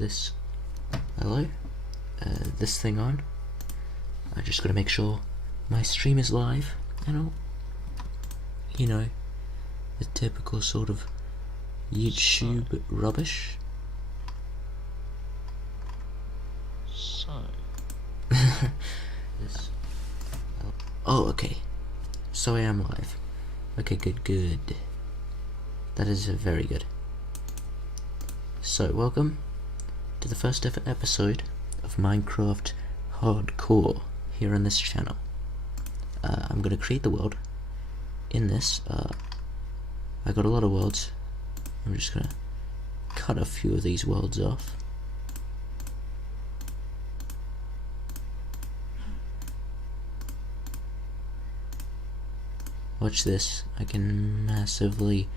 this this thing on. I just gotta make sure my stream is live and all. You know, the typical sort of YouTube rubbish. So. Oh, okay. So I am live. Okay, good. That is very good. So, welcome to the first ever episode of Minecraft Hardcore here on this channel. I'm gonna create the world. In this, I got a lot of worlds. I'm just gonna cut a few of these worlds off. Watch this. I can massively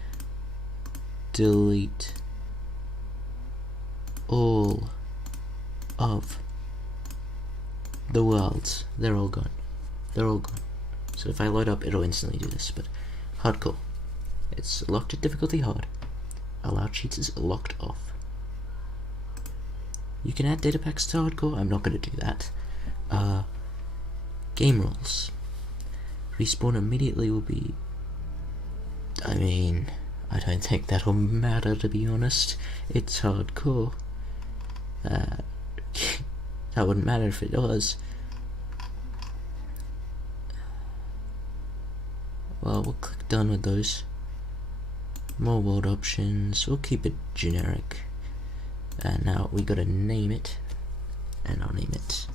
delete all of the worlds. They're all gone. So if I load up, it'll instantly do this. But hardcore, it's locked at difficulty hard. Allow cheats is locked off. You can add data packs to hardcore. I'm not going to do that. Game rules. Respawn immediately will be... I mean, I don't think that'll matter, to be honest. It's hardcore. That wouldn't matter if it was. Well, we'll click done with those. More world options. We'll keep it generic. And now we gotta name it. And I'll name it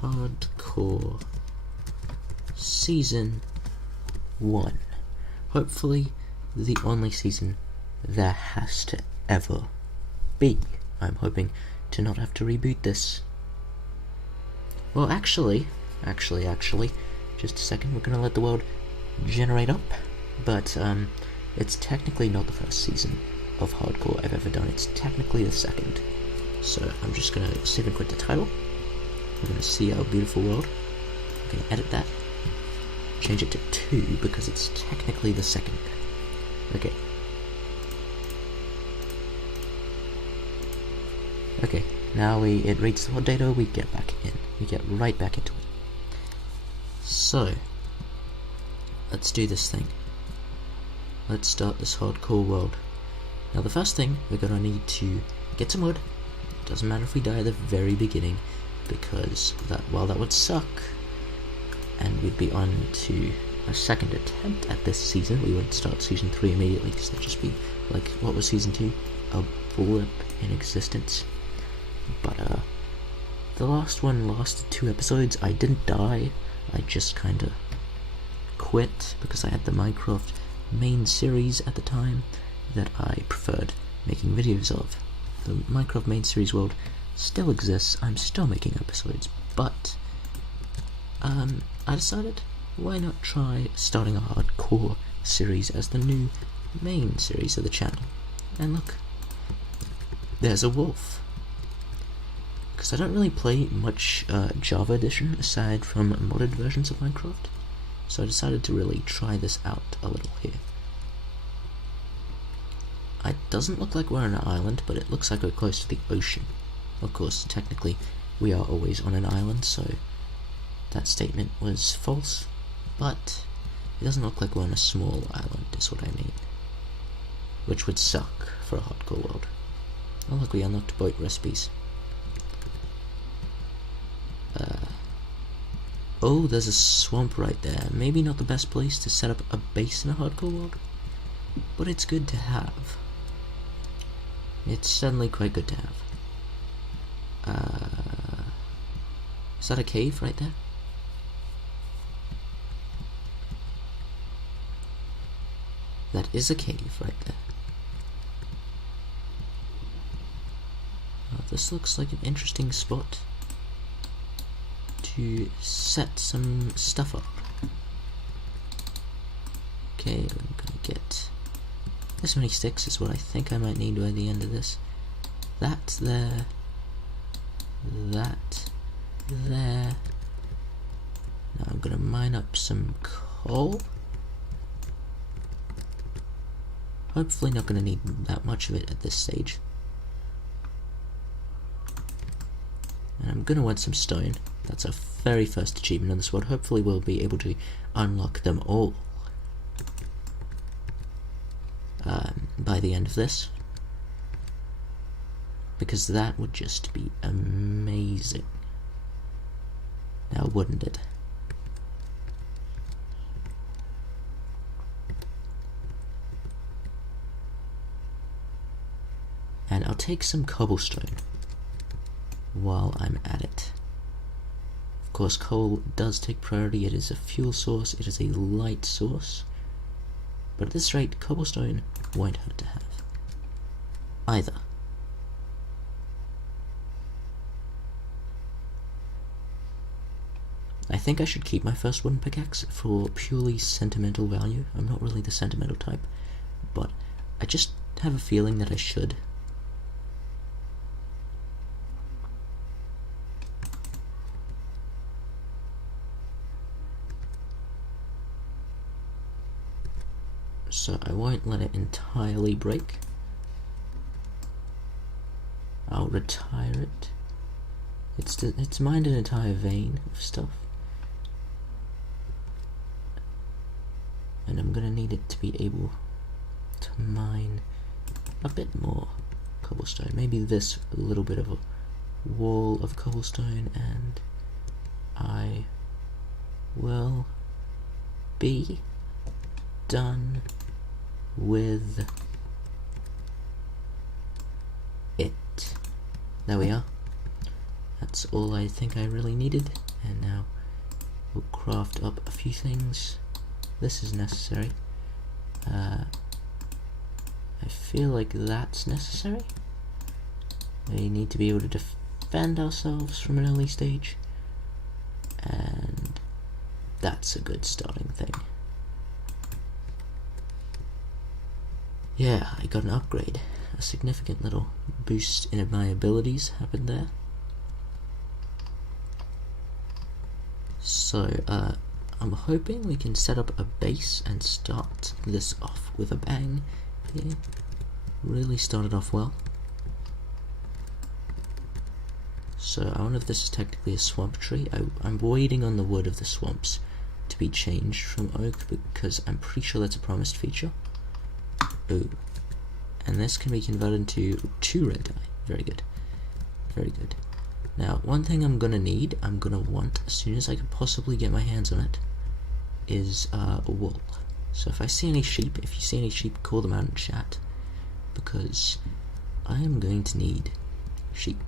Hardcore Season 1. Hopefully the only season there has to ever be. I'm hoping to not have to reboot this. Well, actually, just a second, we're gonna let the world generate up, but it's technically not the first season of Hardcore I've ever done. It's technically the second. So I'm just gonna save and quit the title. We're gonna see our beautiful world. I'm gonna edit that. Change it to 2 because it's technically the second. Okay. Okay, now it reads the world data, we get back in. We get right back into it. So, let's do this thing. Let's start this hardcore world. Now the first thing, we're gonna need to get some wood. Doesn't matter if we die at the very beginning, because that would suck. And we'd be on to a second attempt at this season. We wouldn't start season 3 immediately, because that'd just be like, what was season 2? A blip in existence. But the last one lasted 2 episodes. I didn't die, I just kinda quit because I had the Minecraft main series at the time that I preferred making videos of. The Minecraft main series world still exists, I'm still making episodes, but I decided, why not try starting a hardcore series as the new main series of the channel. And look, there's a wolf. Because I don't really play much Java Edition aside from modded versions of Minecraft, so I decided to really try this out a little here. It doesn't look like we're on an island, but it looks like we're close to the ocean. Of course, technically, we are always on an island, so that statement was false, but it doesn't look like we're on a small island, is what I mean. Which would suck for a hardcore world. Oh look, we unlocked boat recipes. Oh, there's a swamp right there. Maybe not the best place to set up a base in a hardcore world, but it's good to have. It's certainly quite good to have. Is that a cave right there? That is a cave right there. This looks like an interesting spot to set some stuff up. Okay, I'm gonna get this many sticks is what I think I might need by the end of this. That there. That there. Now I'm gonna mine up some coal. Hopefully not gonna need that much of it at this stage. And I'm gonna want some stone. That's our very first achievement on this world. Hopefully we'll be able to unlock them all by the end of this, because that would just be amazing. Now, wouldn't it? And I'll take some cobblestone while I'm at it. Of course, coal does take priority. It is a fuel source, it is a light source, but at this rate, cobblestone won't hurt to have either. I think I should keep my first wooden pickaxe for purely sentimental value. I'm not really the sentimental type, but I just have a feeling that I should. So I won't let it entirely break. I'll retire it. It's mined an entire vein of stuff. And I'm gonna need it to be able to mine a bit more cobblestone. Maybe this little bit of a wall of cobblestone, and I will be done with it. There we are. That's all I think I really needed, and now we'll craft up a few things. This is necessary. I feel like that's necessary. We need to be able to defend ourselves from an early stage, and that's a good starting thing. Yeah, I got an upgrade. A significant little boost in my abilities happened there. So, I'm hoping we can set up a base and start this off with a bang here. Really started off well. So, I wonder if this is technically a swamp tree. I'm waiting on the wood of the swamps to be changed from oak, because I'm pretty sure that's a promised feature. Ooh. And this can be converted into 2 red dye. Very good. Very good. Now, one thing I'm gonna want, as soon as I can possibly get my hands on it, is wool. So if you see any sheep, call them out in chat, because I am going to need sheep.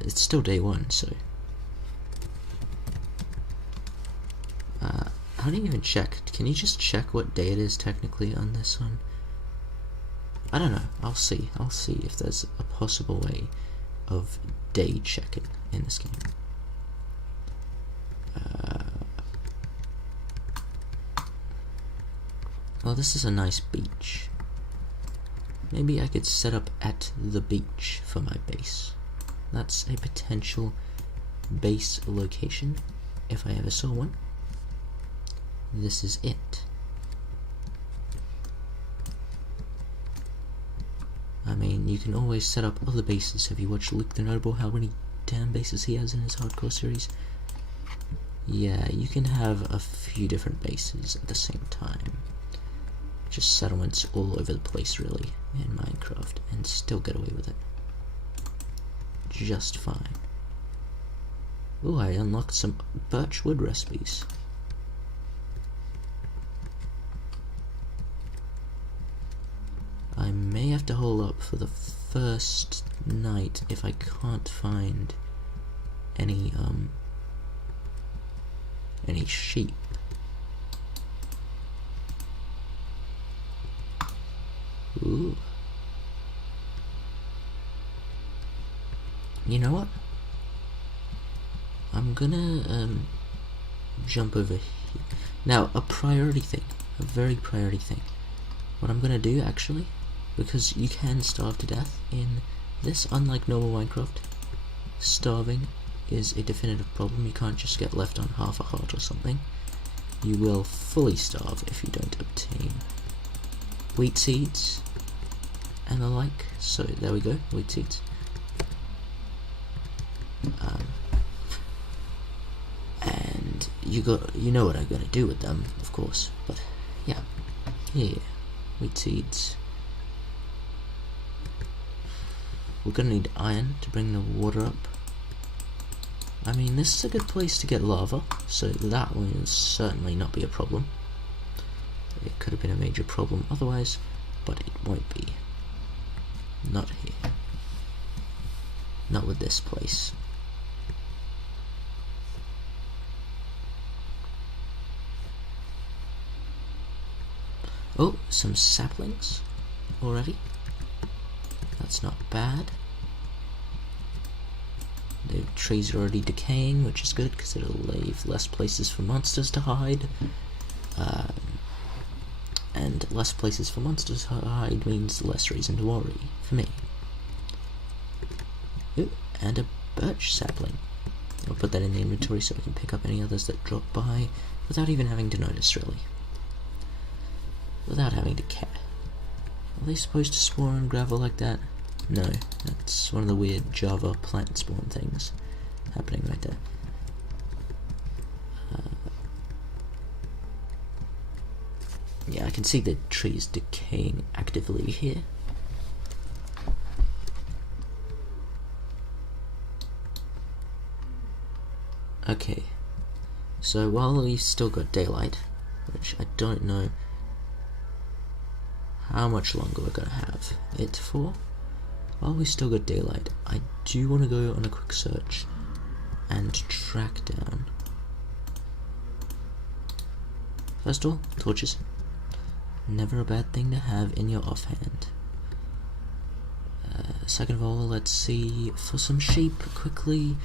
It's still day 1, so how do you even check? Can you just check what day it is technically on this one? I don't know. I'll see if there's a possible way of day checking in this game. Well, this is a nice beach. Maybe I could set up at the beach for my base. That's a potential base location if I ever saw one. This is it. I mean, you can always set up other bases. Have you watched Luke the Notable, how many damn bases he has in his hardcore series? Yeah, you can have a few different bases at the same time. Just settlements all over the place, really, in Minecraft, and still get away with it just fine. Ooh, I unlocked some birch wood recipes. I may have to hold up for the first night if I can't find any sheep. Ooh. You know what? I'm gonna jump over here. Now, a very priority thing. What I'm gonna do actually, because you can starve to death in this, unlike normal Minecraft, starving is a definitive problem. You can't just get left on half a heart or something. You will fully starve if you don't obtain wheat seeds and the like. So there we go, wheat seeds. And you know what I gotta do with them, of course. But yeah, here, wheat seeds. We're gonna need iron to bring the water up. I mean, this is a good place to get lava, so that will certainly not be a problem. It could have been a major problem otherwise, but it won't be. Not here. Not with this place. Oh, some saplings already. That's not bad. The trees are already decaying, which is good because it'll leave less places for monsters to hide. And less places for monsters to hide means less reason to worry for me. Ooh, and a birch sapling. I'll put that in the inventory so I can pick up any others that drop by without even having to notice, really. Without having to care. Are they supposed to spawn in gravel like that? No, that's one of the weird Java plant spawn things happening right there. Yeah, I can see the trees decaying actively here. Okay, so while we've still got daylight, which I don't know how much longer we're gonna have it for, while we still got daylight, I do want to go on a quick search and track down. First of all, torches. Never a bad thing to have in your offhand. Second of all, let's see for some sheep quickly.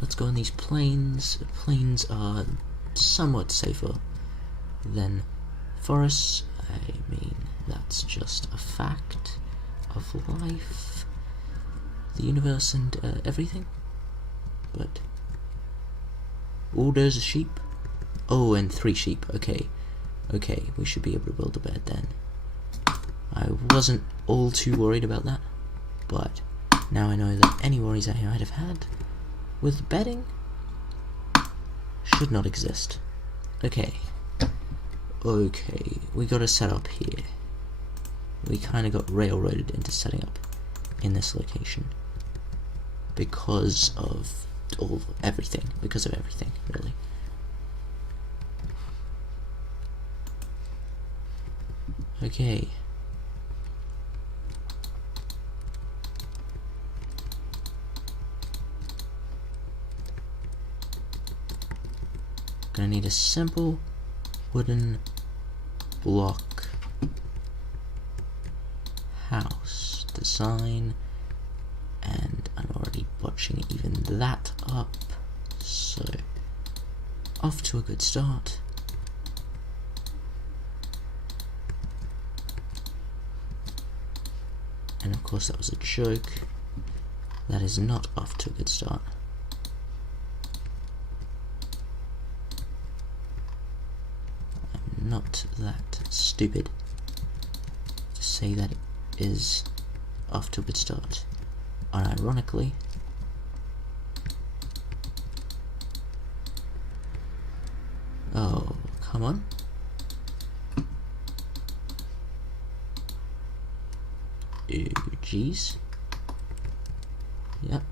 Let's go on these plains. Plains are somewhat safer than forests. I mean, that's just a fact of life, the universe, and everything. But oh, there's a sheep. Oh, and 3 sheep. Okay, we should be able to build a bed then. I wasn't all too worried about that, but now I know that any worries I might have had with bedding should not exist. Okay, we got to set up here. We kind of got railroaded into setting up in this location because of everything, really. Okay. Gonna need a simple wooden block house design, and I'm already botching even that up, so off to a good start. And of course that was a joke. That is not off to a good start. I'm not that stupid to say that it is off to a good start. Unironically, oh, come on. Geez. Yep.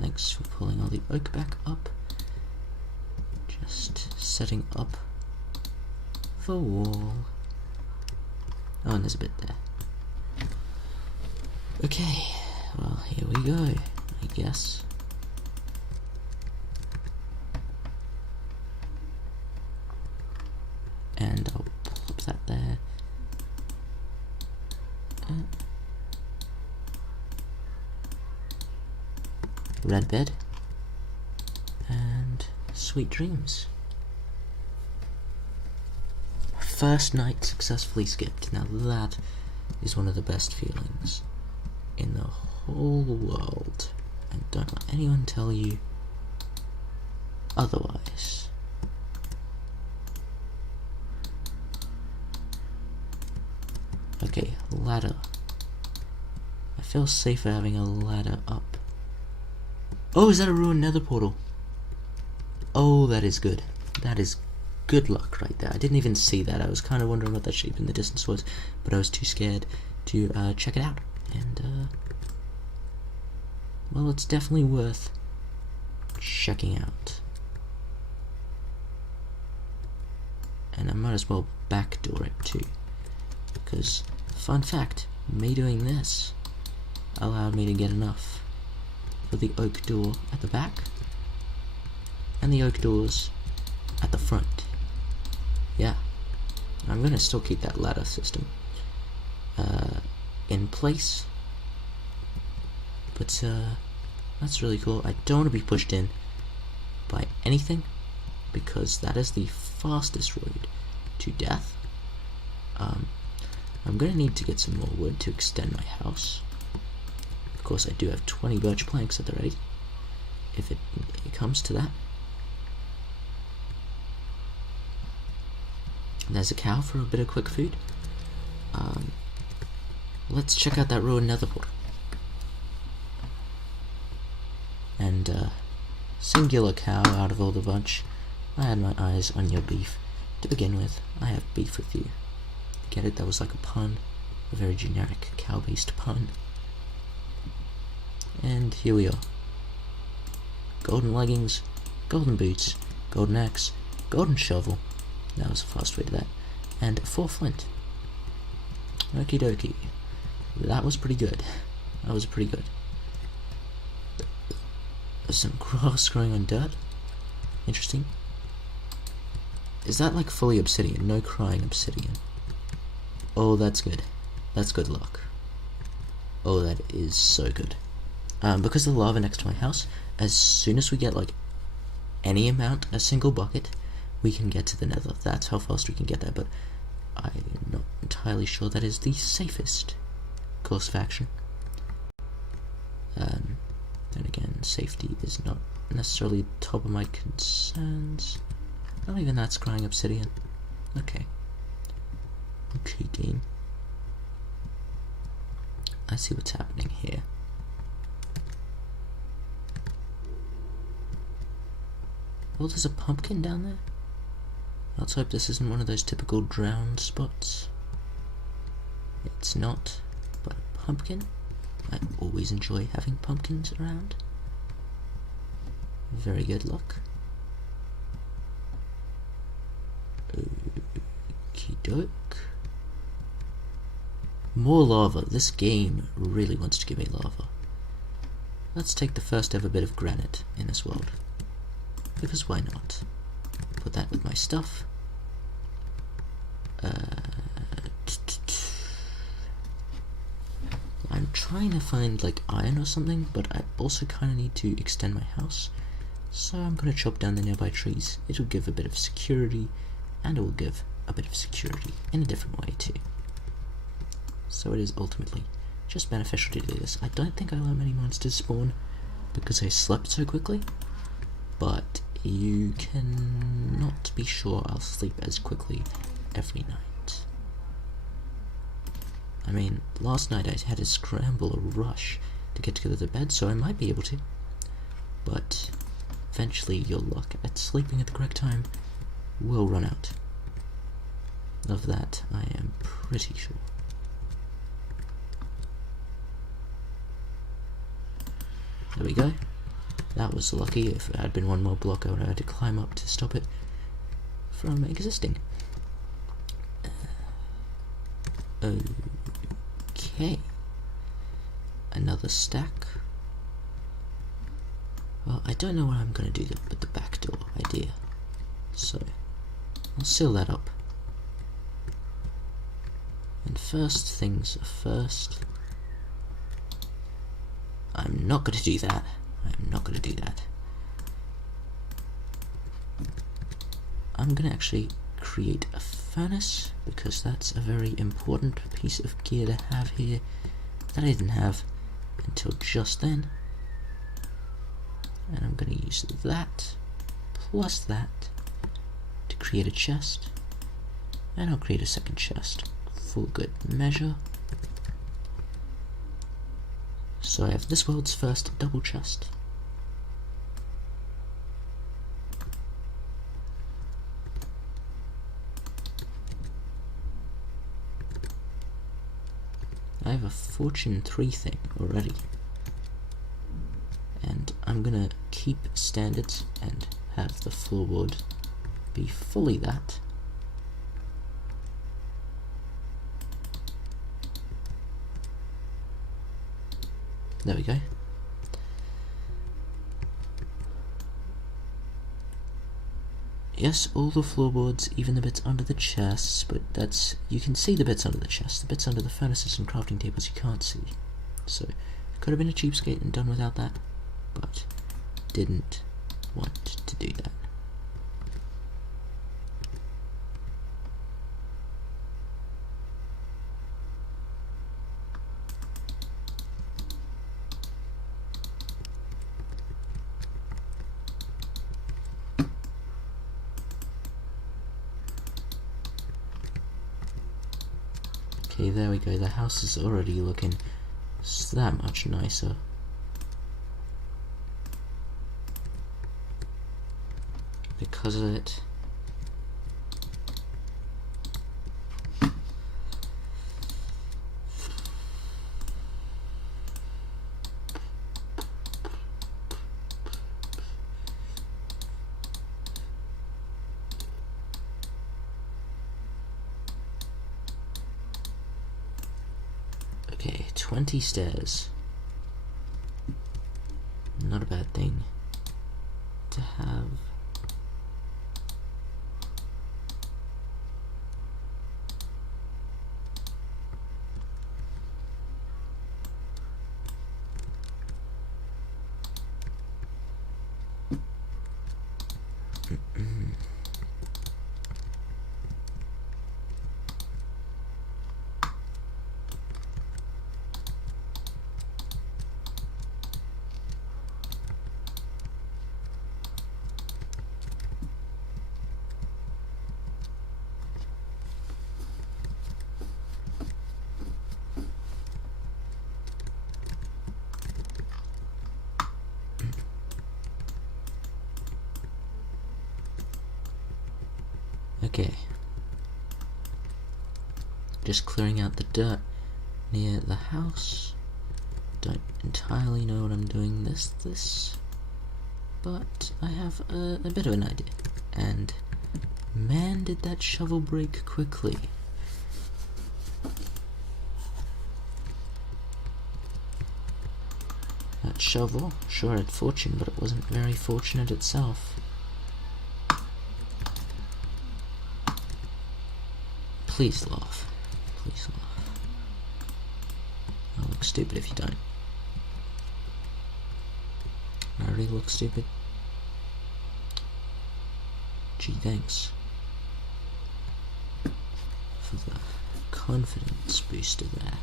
Thanks for pulling all the oak back up. Just setting up the wall. Oh, and there's a bit there. Okay. Well, here we go, I guess. And I'll plop that there. Red bed, and sweet dreams. First night successfully skipped. Now that is one of the best feelings in the whole world, and don't let anyone tell you otherwise. Okay, ladder. I feel safer having a ladder up. Oh, is that a ruined nether portal? Oh, that is good. That is good luck right there. I didn't even see that. I was kind of wondering what that shape in the distance was, but I was too scared to check it out. And, well, it's definitely worth checking out. And I might as well backdoor it too, because, fun fact, me doing this allowed me to get enough for the oak door at the back and the oak doors at the front. Yeah, I'm gonna still keep that ladder system in place, but that's really cool. I don't want to be pushed in by anything, because that is the fastest road to death. I'm gonna need to get some more wood to extend my house. Of course, I do have 20 birch planks at the ready, if it comes to that. There's a cow for a bit of quick food. Let's check out that ruined nether portal. And singular cow out of all the bunch, I had my eyes on your beef. To begin with, I have beef with you. Get it? That was like a pun. A very generic cow-based pun. And here we are. Golden leggings, golden boots, golden axe, golden shovel. That was a fast way to that. And 4 flint. Okie dokie. That was pretty good. That was pretty good. There's some grass growing on dirt. Interesting. Is that like fully obsidian? No crying obsidian. Oh, that's good. That's good luck. Oh, that is so good. Because of the lava next to my house, as soon as we get like any amount, a single bucket, we can get to the nether. That's how fast we can get there, but I'm not entirely sure that is the safest course of action. Then again, safety is not necessarily top of my concerns. Not even that's crying obsidian. Okay. Okay, game. I see what's happening here. Oh, there's a pumpkin down there? Let's hope this isn't one of those typical drowned spots. It's not, but a pumpkin? I always enjoy having pumpkins around. Very good luck. Okie doke. More lava. This game really wants to give me lava. Let's take the first ever bit of granite in this world. Because why not? Put that with my stuff. I'm trying to find like iron or something, but I also kind of need to extend my house. So I'm going to chop down the nearby trees. It will give a bit of security, and it will give a bit of security in a different way too. So it is ultimately just beneficial to do this. I don't think I let many monsters spawn because I slept so quickly, but you can not be sure I'll sleep as quickly every night. I mean, last night I had to scramble a rush to get together to bed, so I might be able to. But eventually your luck at sleeping at the correct time will run out. Of that, I am pretty sure. There we go. That was lucky. If it had been one more block, I would have had to climb up to stop it from existing. Okay. Another stack. Well, I don't know what I'm going to do with the back door idea. So, I'll seal that up. And first things first. I'm not going to do that. I'm not going to do that. I'm going to actually create a furnace, because that's a very important piece of gear to have here that I didn't have until just then. And I'm going to use that plus that to create a chest, and I'll create a second chest for good measure. So I have this world's first double chest, Fortune 3 thing already. And I'm gonna keep standards and have the floorboard be fully that. There we go. Yes, all the floorboards, even the bits under the chests, but that's, you can see the bits under the chests. The bits under the furnaces and crafting tables you can't see. So, could have been a cheapskate and done without that, but didn't want to do that. Okay, there we go. The house is already looking that much nicer. Because of it. Okay, 20 stairs. Not a bad thing to have. Okay. Just clearing out the dirt near the house. Don't entirely know what I'm doing this, but I have a bit of an idea. And man, did that shovel break quickly. That shovel sure had fortune, but it wasn't very fortunate itself. Please laugh. Please laugh. I'll look stupid if you don't. I already look stupid. Gee, thanks for the confidence booster there.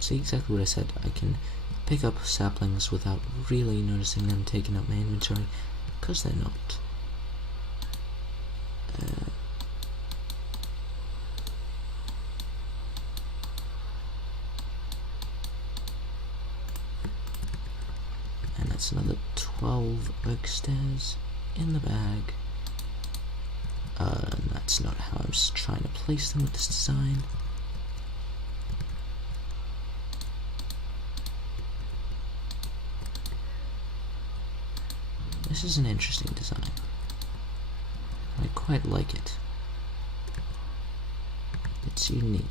See, exactly what I said. I can pick up saplings without really noticing them taking up my inventory, because they're not. And that's another 12 oak stairs in the bag. And that's not how I'm just trying to place them with this design. This is an interesting design. I quite like it. It's unique.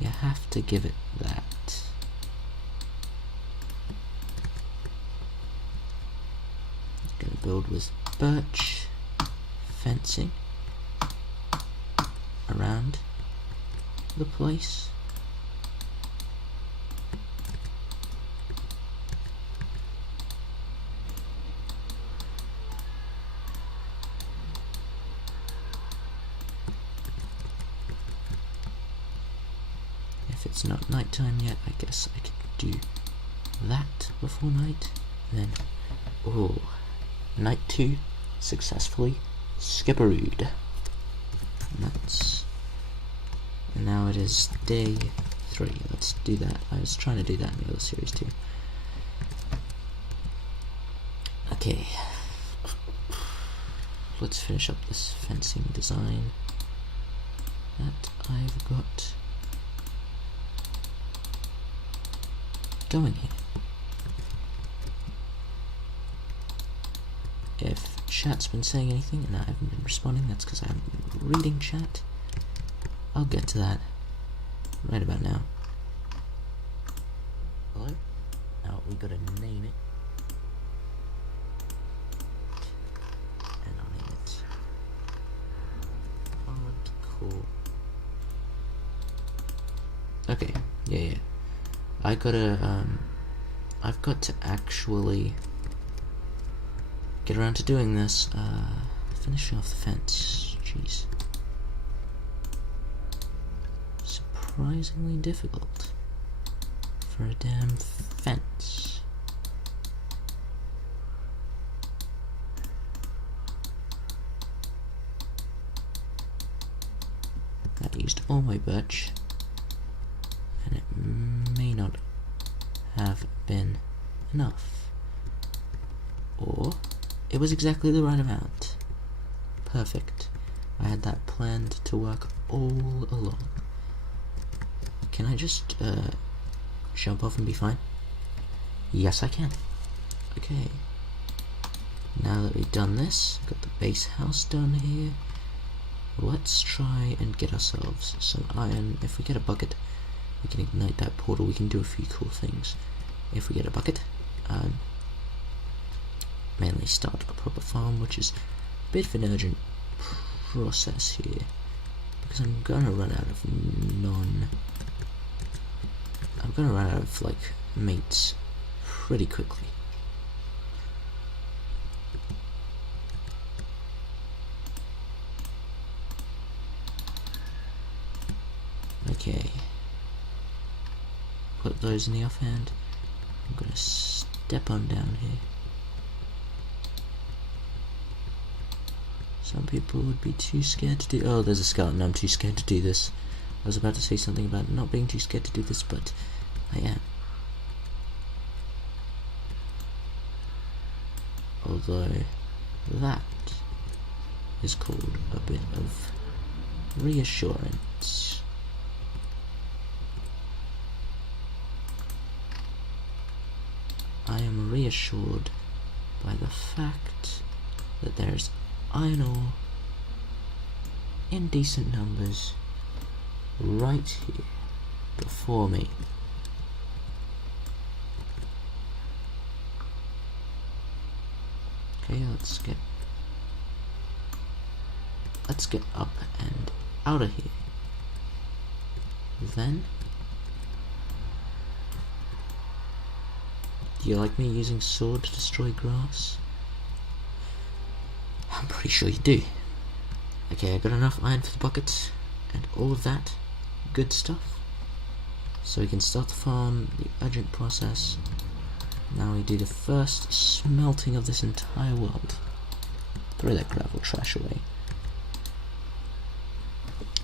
You have to give it that. I'm gonna build with birch fencing around the place. If it's not nighttime yet, I guess I could do that before night. Then, oh, night 2 successfully skipperooed. now it is day 3. Let's do that. I was trying to do that in the other series too. Okay. Let's finish up this fencing design that I've got going here. If chat's been saying anything and I haven't been responding, that's because I haven't been reading chat. I'll get to that right about now. Hello? Now we gotta name it. And I'll name it Hardcore. Okay, yeah. I've got to actually get around to doing this. Finishing off the fence. Jeez. Surprisingly difficult for a damn fence. I used all my birch, and it may not have been enough. Or it was exactly the right amount. Perfect. I had that planned to work all along. Can I just jump off and be fine? Yes, I can. Okay. Now that we've done this, got the base house done here. Let's try and get ourselves some iron. If we get a bucket, we can ignite that portal. We can do a few cool things. If we get a bucket, mainly start a proper farm, which is a bit of an urgent process here, because I'm gonna run out of like mates pretty quickly. Okay, put those in the offhand. I'm gonna step on down here. Some people would be too scared to do. Oh, there's a skeleton. I'm too scared to do this. I was about to say something about not being too scared to do this, but I am. Although that is called a bit of reassurance. I am reassured by the fact that there's iron ore in decent numbers right here before me. Okay, let's get up and out of here. Then, do you like me using sword to destroy grass? I'm pretty sure you do. Okay, I got enough iron for the buckets and all of that good stuff. So we can start the farm, the urgent process. Now we do the first smelting of this entire world. Throw that gravel trash away.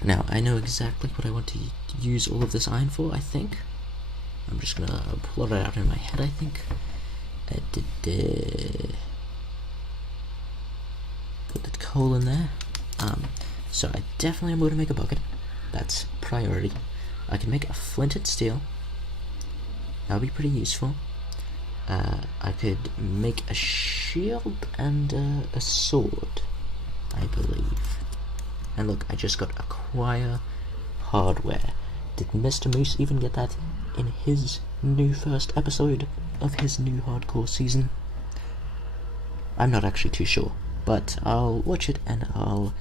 Now, I know exactly what I want to use all of this iron for, I think. I'm just gonna plot it out in my head, I think. Put the coal in there. So I definitely am going to make a bucket. That's priority. I can make a flint and steel. That would be pretty useful. I could make a shield and a sword, I believe. And look, I just got acquire hardware. Did Mr. Moose even get that in his new first episode of his new hardcore season? I'm not actually too sure, but I'll watch it and I'll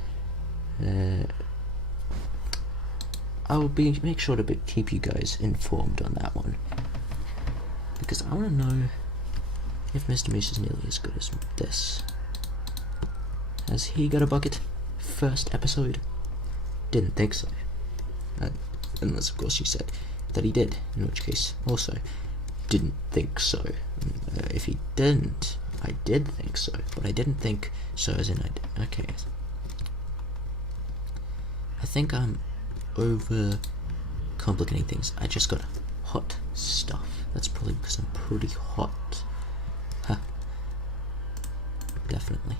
make sure to keep you guys informed on that one, because I want to know if Mr. Moose is nearly as good as this. Has he got a bucket? First episode? Didn't think so. Unless of course you said that he did, in which case also didn't think so. If he didn't, I did think so, but I didn't think so as in I did. Okay. I think I'm over complicating things. I just got hot stuff. That's probably because I'm pretty hot. Huh. Definitely.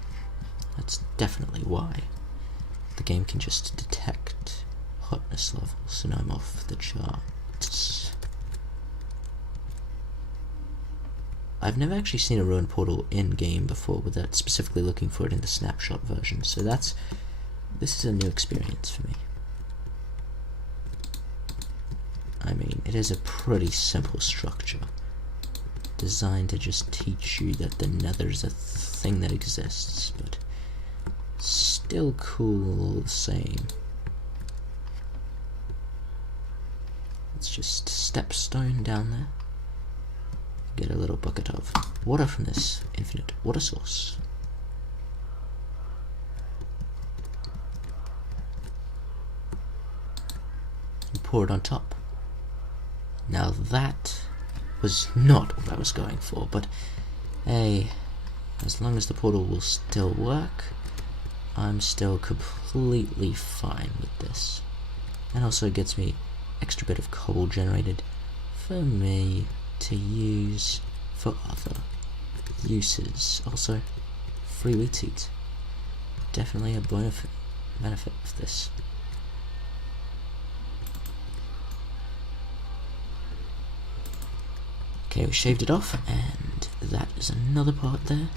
That's definitely why. The game can just detect hotness levels, and I'm off the charts. I've never actually seen a ruin portal in-game before without specifically looking for it in the snapshot version, so this is a new experience for me. I mean, it is a pretty simple structure, designed to just teach you that the nether's a thing that exists, but still cool all the same. It's just stepstone down there. Get a little bucket of water from this infinite water source. And pour it on top. Now that was not what I was going for, but hey, as long as the portal will still work, I'm still completely fine with this. And also it gets me extra bit of cobble generated for me to use for other uses. Also, free wheat seeds. Definitely a benefit of this. Okay, we shaved it off, and that is another part there.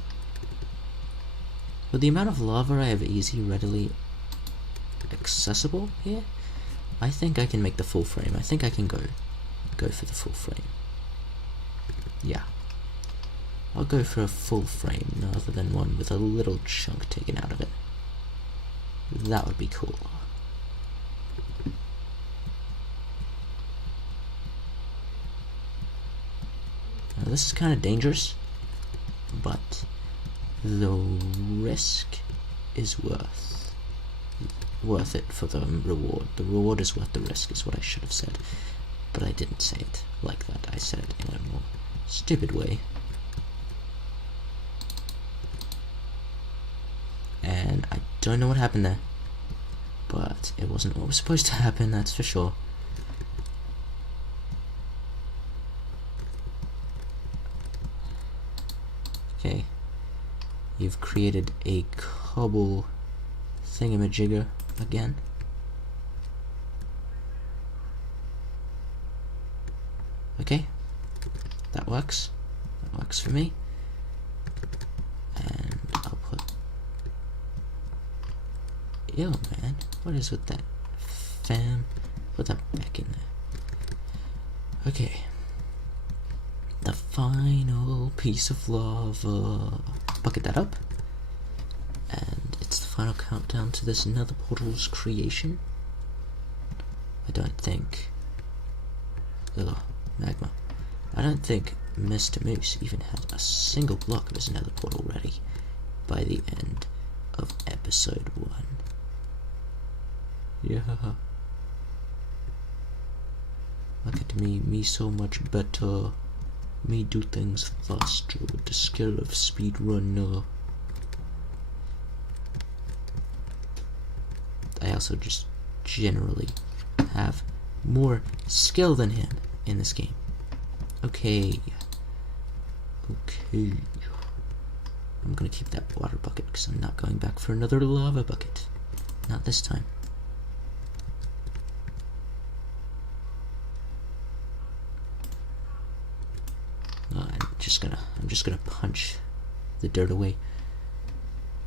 With the amount of lava I have readily accessible here, I think I can make the full frame. I think I can go for the full frame. Yeah. I'll go for a full frame rather than one with a little chunk taken out of it. That would be cool. Now this is kind of dangerous, but the risk is worth it for the reward. The reward is worth the risk is what I should have said, but I didn't say it like that. I said it in a more stupid way. And I don't know what happened there, but it wasn't what was supposed to happen, that's for sure. Okay, you've created a cobble thingamajigger again. Okay, that works. That works for me. And I'll put... Ew, man. What is with that? Fam. Put that back in there. Okay. The final piece of lava. Bucket that up. And it's the final countdown to this nether portal's creation. I don't think... Ugh. Magma. I don't think Mr. Moose even had a single block of his nether portal ready by the end of episode 1. Yeah. Look at me so much better. Me do things faster with the skill of speedrunner. I also just generally have more skill than him in this game. Okay. I'm gonna keep that water bucket because I'm not going back for another lava bucket. Not this time. I'm just gonna punch the dirt away.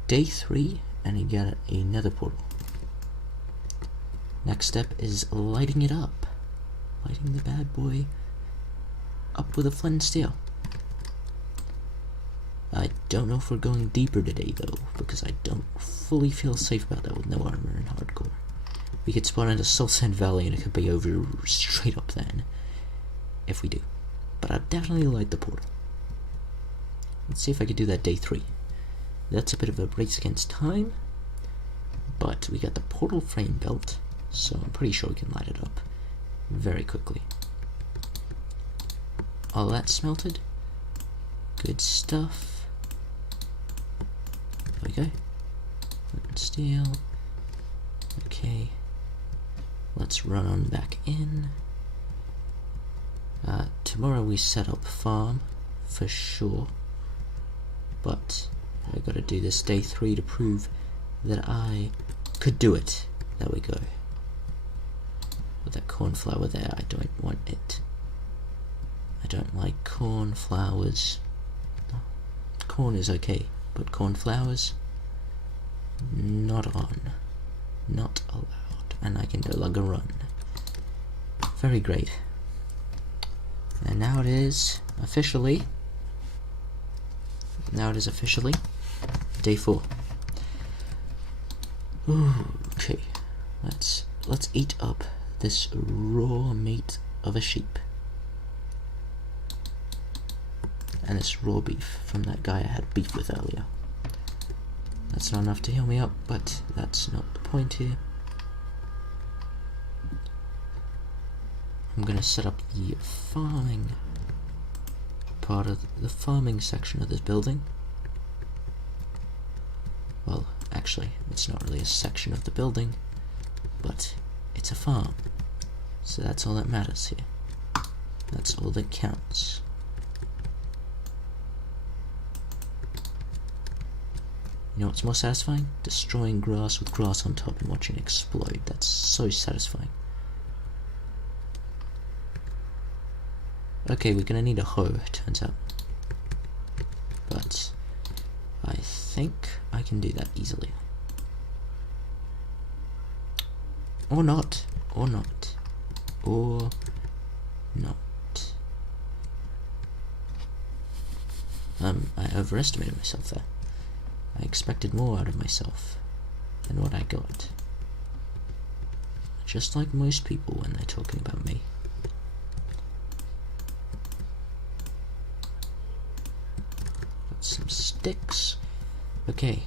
Day 3, and you got a nether portal. Next step is lighting it up. Lighting the bad boy up with a flint and steel. I don't know if we're going deeper today though, because I don't fully feel safe about that with no armor in hardcore. We could spawn into Soul Sand Valley and it could be over straight up then, if we do. But I'll definitely light the portal. Let's see if I could do that day 3. That's a bit of a race against time, but we got the portal frame built, so I'm pretty sure we can light it up very quickly. All that smelted. Good stuff. There we go. Steel. Okay. Let's run on back in. tomorrow we set up farm for sure, but I gotta do this day 3 to prove that I could do it. There we go. With that cornflower there, I don't want it. I don't like cornflowers. Corn is okay, but cornflowers, not on. Not allowed. And I can no longer run. Very great. And now it is officially day 4. Okay, let's eat up this raw meat of a sheep and this raw beef from that guy I had beef with earlier. That's not enough to heal me up, but that's not the point here. I'm gonna set up the farming part of the farming section of this building. Well, actually, it's not really a section of the building, but it's a farm. So that's all that matters here. That's all that counts. You know what's more satisfying? Destroying grass with grass on top and watching it explode. That's so satisfying. Okay, we're gonna need a hoe, it turns out. But I think I can do that easily. Or not. Or not. Or not. I overestimated myself there. I expected more out of myself than what I got. Just like most people when they're talking about me. Got some sticks. Okay.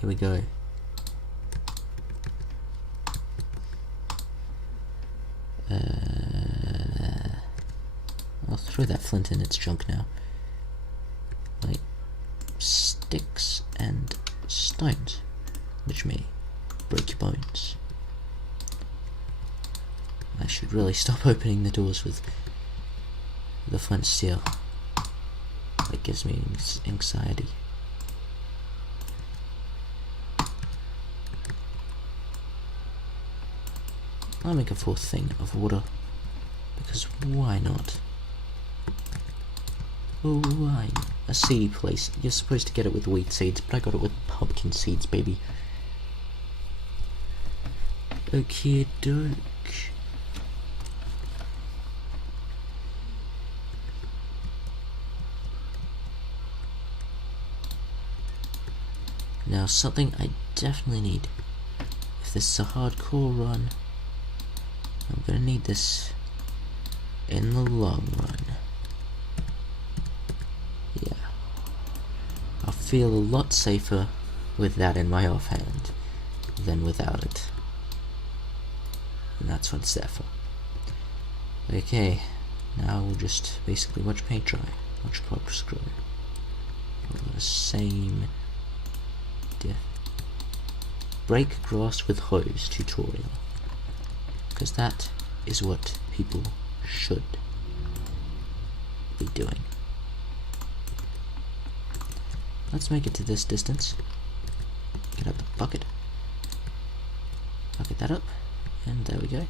Here we go. I'll throw that flint in its junk now. Like sticks and stones, which may break your bones. I should really stop opening the doors with the flint steel. That gives me anxiety. I'll make a 4th thing of water, because why not? Oh, why? A seedy place. You're supposed to get it with wheat seeds, but I got it with pumpkin seeds, baby. Okay, doke. Now, something I definitely need. If this is a hardcore run, I'm gonna need this in the long run. Yeah. I'll feel a lot safer with that in my offhand than without it. And that's what it's there for. Okay, now we'll just basically watch paint dry, watch crops grow. All the same diff. Break grass with hose tutorial. Because that is what people should be doing. Let's make it to this distance. Get out the bucket. Bucket that up. And there we go.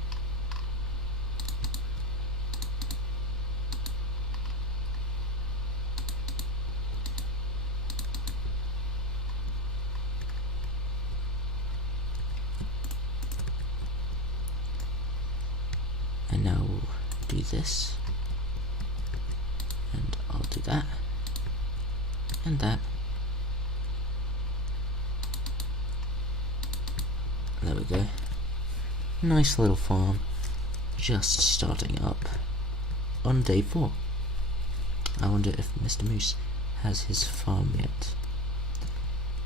And now we'll do this. And I'll do that. And that. There we go. Nice little farm. Just starting up on day 4. I wonder if Mr. Moose has his farm yet.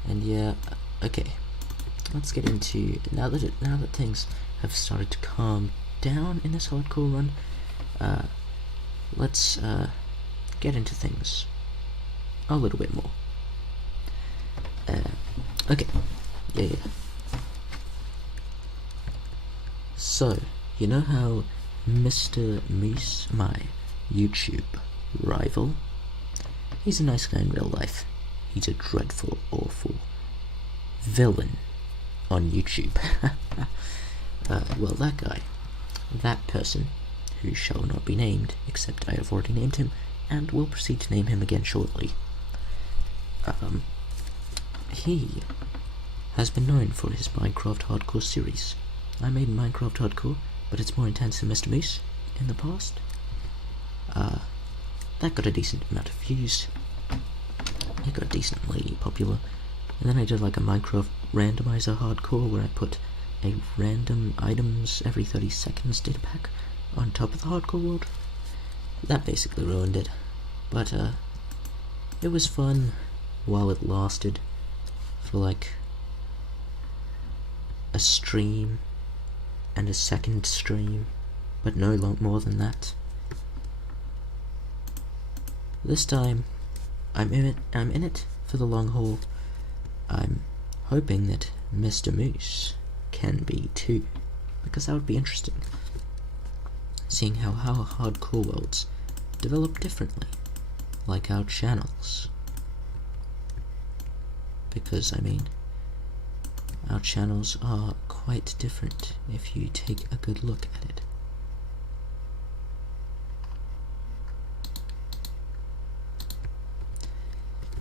And yeah, okay. Let's get into now that things have started to calm down in this hardcore run. Let's get into things a little bit more. Okay. Yeah. So, you know how Mr. Moose, my YouTube rival. He's a nice guy in real life. He's a dreadful, awful villain on YouTube. Well, that guy, that person, who shall not be named, except I have already named him, and will proceed to name him again shortly. He has been known for his Minecraft Hardcore series. I made Minecraft Hardcore, but it's more intense than Mr. Moose in the past. That got a decent amount of views. It got decently popular. And then I did like a Minecraft randomizer hardcore where I put a random items every 30 seconds data pack on top of the hardcore world. That basically ruined it. But it was fun while it lasted for like a stream and a second stream, but no more than that. This time I'm in it for the long haul. I'm hoping that Mr. Moose can be too, because that would be interesting, seeing how hardcore worlds develop differently, like our channels. Because, I mean, our channels are quite different if you take a good look at it.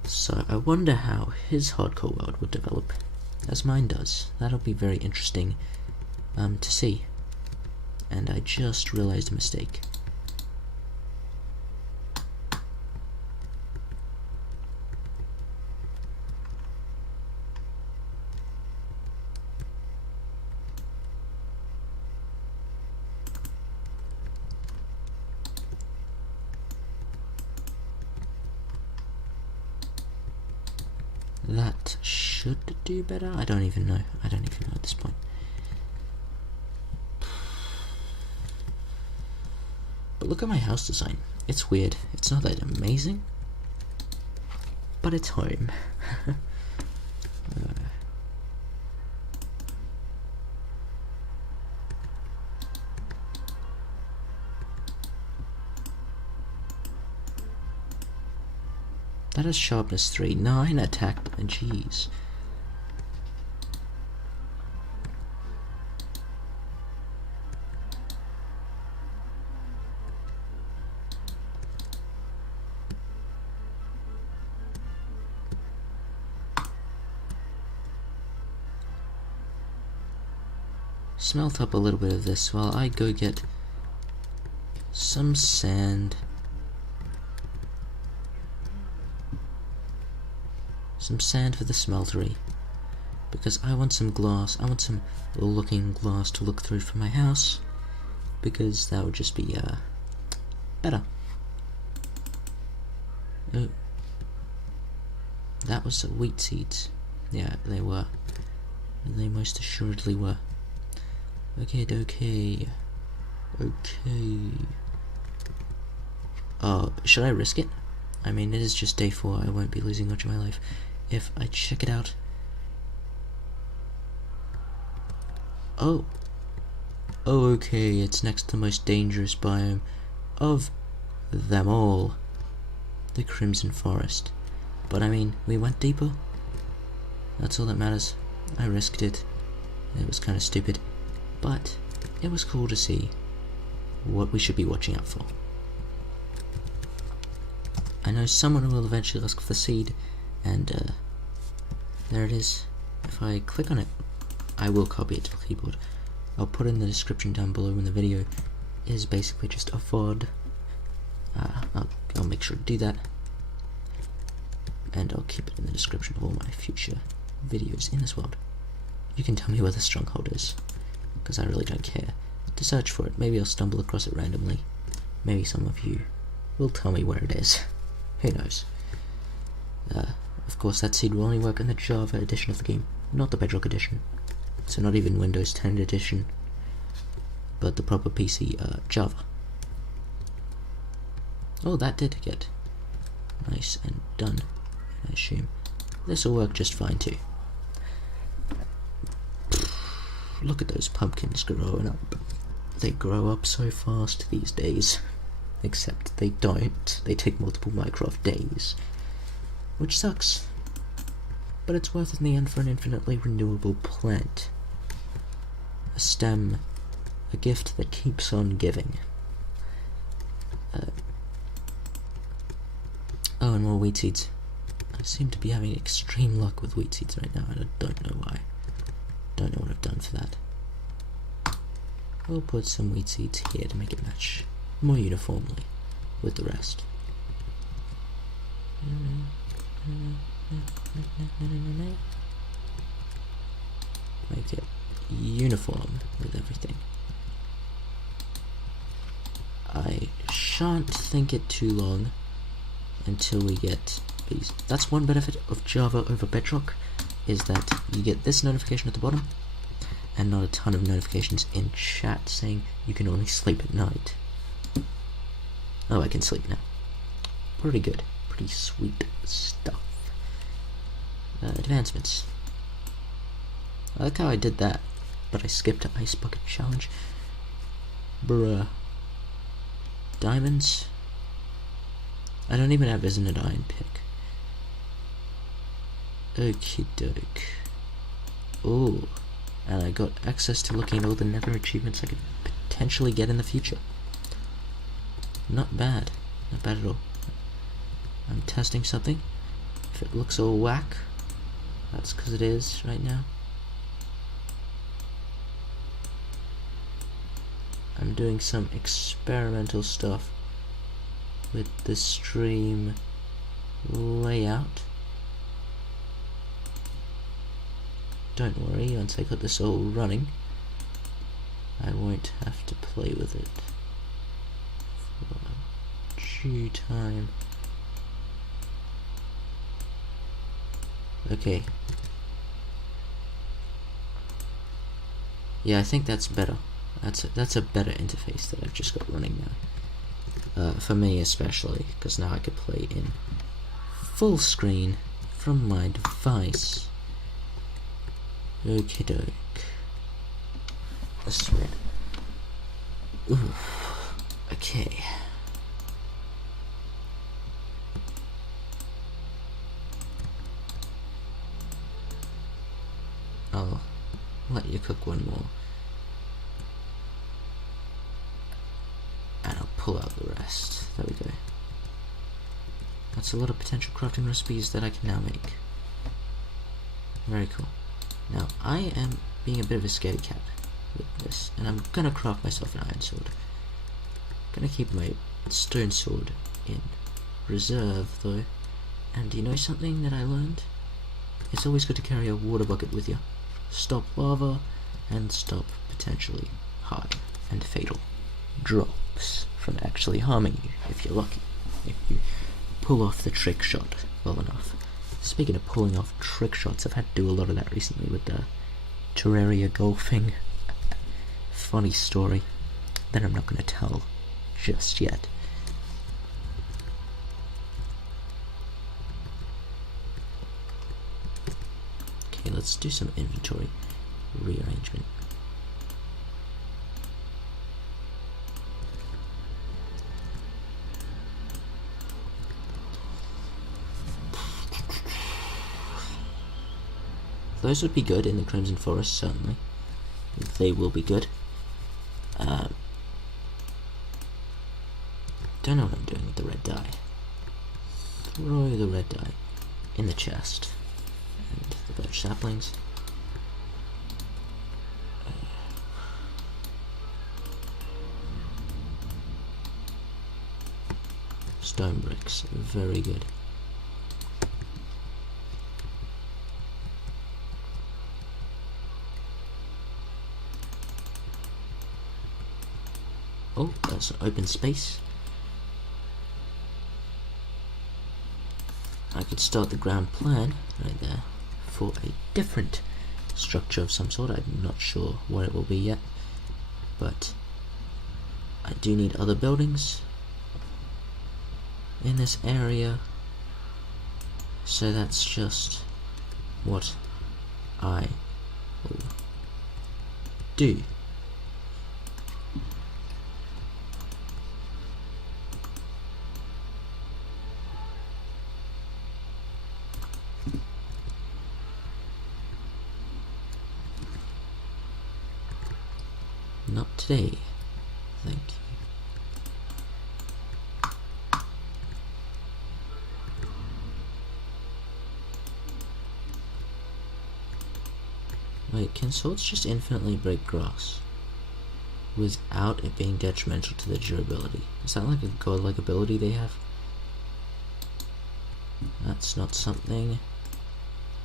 So I wonder how his hardcore world would develop as mine does. That'll be very interesting to see. And I just realized a mistake. That should do better. I don't even know. I don't even know at this point. But look at my house design. It's weird. It's not that amazing, but it's home. That is sharpness 3, 9 attack, and jeez. Smelt up a little bit of this while I go get some sand. Some sand for the smeltery, because I want some glass. I want some looking glass to look through for my house, because that would just be better. Oh, that was wheat seeds. Yeah, they were. They most assuredly were. Okay. Should I risk it? I mean, it is just day 4. I won't be losing much of my life if I check it out. Oh, okay, it's next to the most dangerous biome of them all, the Crimson Forest. But I mean, we went deeper. That's all that matters. I risked it. It was kind of stupid, but it was cool to see what we should be watching out for. I know someone will eventually ask for the seed, and there it is. If I click on it, I will copy it to the keyboard. I'll put it in the description down below when the video is basically just a VOD. I'll make sure to do that, and I'll keep it in the description of all my future videos in this world. You can tell me where the stronghold is, because I really don't care to search for it. Maybe I'll stumble across it randomly. Maybe some of you will tell me where it is. Who knows? Of course, that seed will only work in the Java edition of the game, not the Bedrock edition. So not even Windows 10 edition, but the proper PC Java. Oh, that did get nice and done. I assume this will work just fine too. Look at those pumpkins growing up. They grow up so fast these days. Except they don't. They take multiple Minecraft days. Which sucks. But it's worth it in the end for an infinitely renewable plant. A stem. A gift that keeps on giving. Oh, and more wheat seeds. I seem to be having extreme luck with wheat seeds right now, and I don't know why. Don't know what I've done for that. We'll put some wheat seeds here to make it match more uniformly with the rest. Make it uniform with everything. I shan't think it too long until we get these. That's one benefit of Java over Bedrock, is that you get this notification at the bottom and not a ton of notifications in chat saying you can only sleep at night. Oh, I can sleep now. Pretty good. Pretty sweet stuff. Advancements. I like how I did that, but I skipped an ice bucket challenge. Bruh. Diamonds. I don't even have an iron pick. Okie doke. Oh, and I got access to looking at all the nether achievements I could potentially get in the future. Not bad. Not bad at all. I'm testing something. If it looks all whack, that's because it is right now. I'm doing some experimental stuff with the stream layout. Don't worry, once I got this all running, I won't have to play with it for due time. Okay. Yeah, I think that's better. That's a better interface that I've just got running now. For me especially, because now I could play in full screen from my device. Okie doke. This red. Ooh. Okay. I'll let you cook one more. And I'll pull out the rest. There we go. That's a lot of potential crafting recipes that I can now make. Very cool. Now, I am being a bit of a scaredy cat with this, and I'm gonna craft myself an iron sword. Gonna keep my stone sword in reserve, though. And do you know something that I learned? It's always good to carry a water bucket with you. Stop lava, and stop potentially high and fatal drops from actually harming you, if you're lucky. If you pull off the trick shot well enough. Speaking of pulling off trick shots, I've had to do a lot of that recently with the Terraria golfing. Funny story that I'm not going to tell just yet. Okay, let's do some inventory rearrangement. Those would be good in the Crimson Forest, certainly. They will be good. Don't know what I'm doing with the red dye. Throw the red dye in the chest. And the birch saplings. Stone bricks, very good. Oh, that's an open space. I could start the ground plan right there for a different structure of some sort. I'm not sure what it will be yet, but I do need other buildings in this area, so that's just what I will do. Not today. Thank you. Wait, can swords just infinitely break grass without it being detrimental to their durability? Is that like a godlike ability they have? That's not something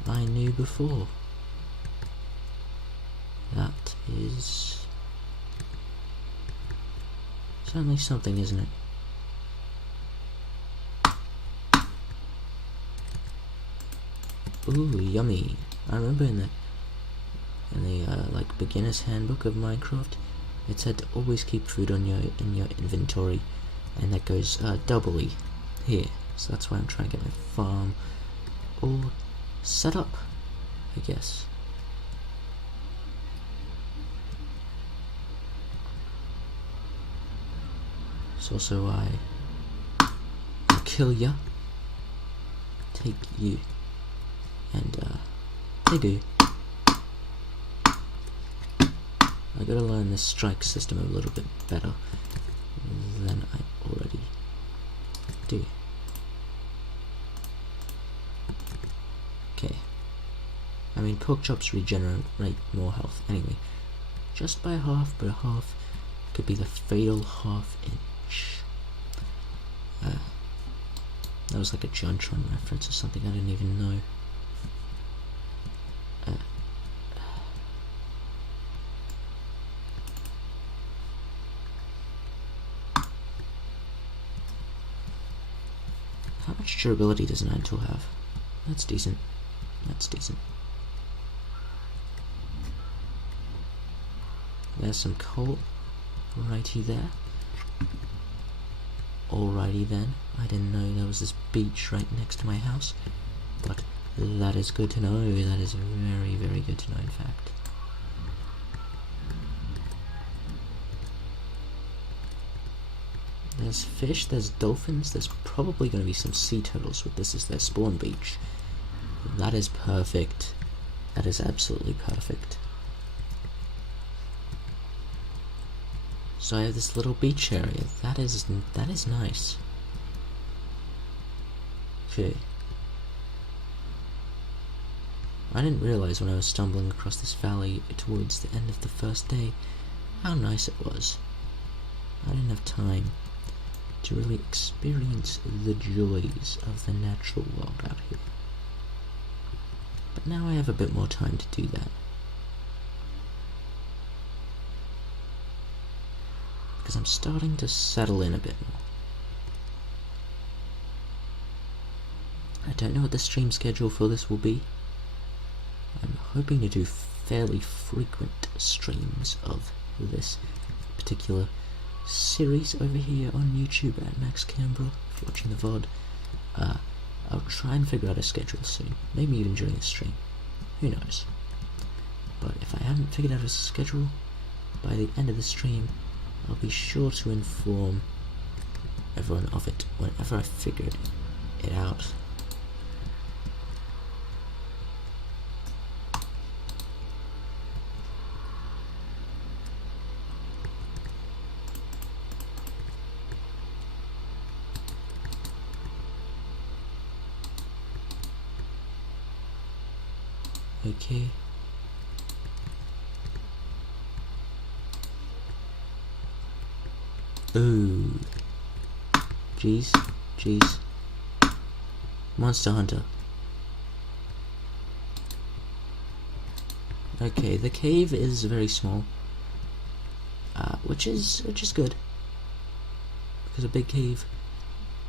I knew before. That is certainly something, isn't it? Ooh, yummy. I remember in the like beginner's handbook of Minecraft, it said to always keep food on in your inventory, and that goes doubly here. So that's why I'm trying to get my farm all set up, I guess. It's also why I'll kill ya, take you, and they do. I gotta learn this strike system a little bit better than I already do. Okay. I mean, pork chops regenerate more health anyway. Just by half, but half could be the fatal half inch. That was like a Juntron reference or something, I didn't even know. How much durability does an ant have? That's decent. That's decent. There's some coal. Righty there. Alrighty then. I didn't know there was this beach right next to my house. But that is good to know. That is very, very good to know, in fact. There's fish, there's dolphins, there's probably going to be some sea turtles with this as their spawn beach. That is perfect. That is absolutely perfect. So I have this little beach area. That is nice. Okay. I didn't realize when I was stumbling across this valley towards the end of the first day how nice it was. I didn't have time to really experience the joys of the natural world out here. But now I have a bit more time to do that. Because I'm starting to settle in a bit more. I don't know what the stream schedule for this will be. I'm hoping to do fairly frequent streams of this particular series over here on YouTube at Max Canberra, if you're watching the VOD. I'll try and figure out a schedule soon, maybe even during the stream, who knows. But if I haven't figured out a schedule by the end of the stream, I'll be sure to inform everyone of it whenever I figure it out. Okay. Ooh. Jeez. Monster Hunter. Okay, the cave is very small. Which is good. Because a big cave,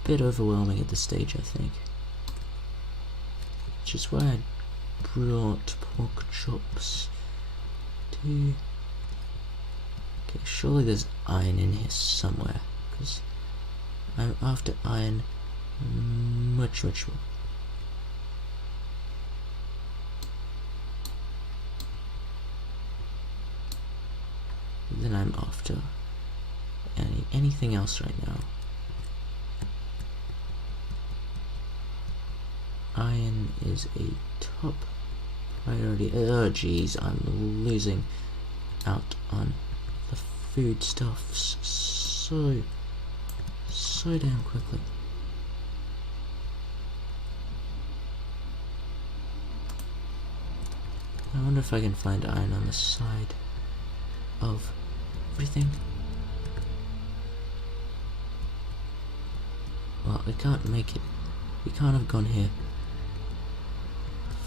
a bit overwhelming at this stage, I think. Which is why I brought pork chops to... Okay, surely there's iron in here somewhere, because I'm after iron much more. Than I'm after anything else right now. Iron is a top priority. Oh jeez, I'm losing out on the foodstuffs so damn quickly. I wonder if I can find iron on the side of everything. Well, I can't make it. We can't have gone here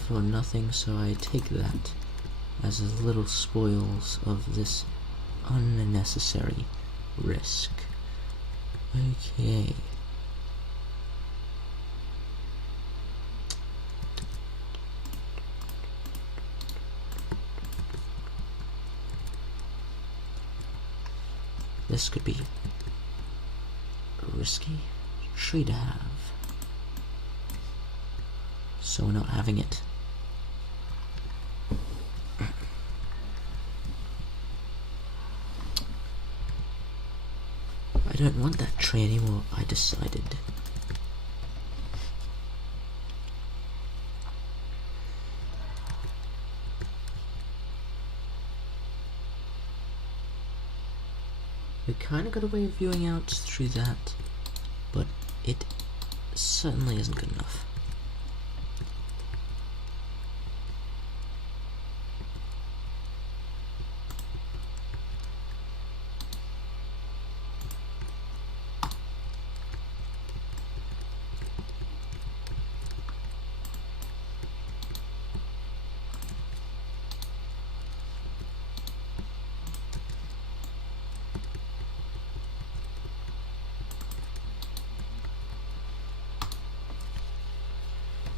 for nothing, so I take that as a little spoils of this unnecessary risk. Okay. This could be a risky tree to have, so we're not having it. I don't want that tree anymore, I decided. We kind of got a way of viewing out through that, but it certainly isn't good enough.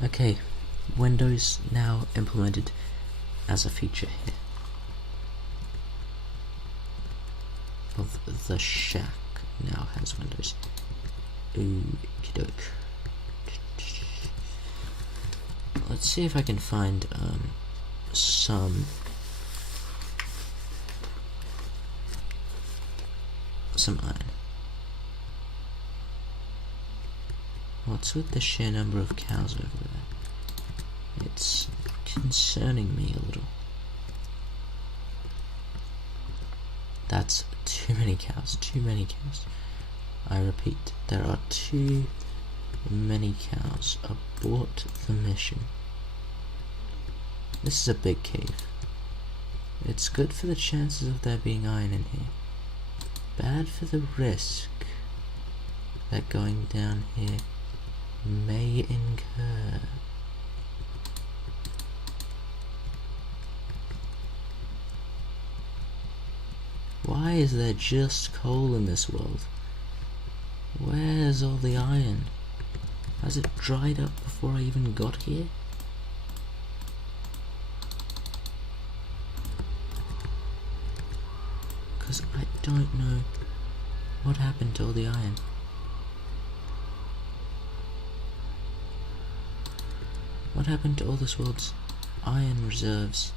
Okay, windows now implemented as a feature here of the shack now has windows. Okey-doke. Let's see if I can find some iron. What's with the sheer number of cows over there? It's concerning me a little. That's too many cows, I repeat, there are too many cows. Abort the mission. This is a big cave. It's good for the chances of there being iron in here. Bad for the risk that going down here may incur. Why is there just coal in this world? Where's all the iron? Has it dried up before I even got here? Because I don't know what happened to all the iron. What happened to all this world's iron reserves?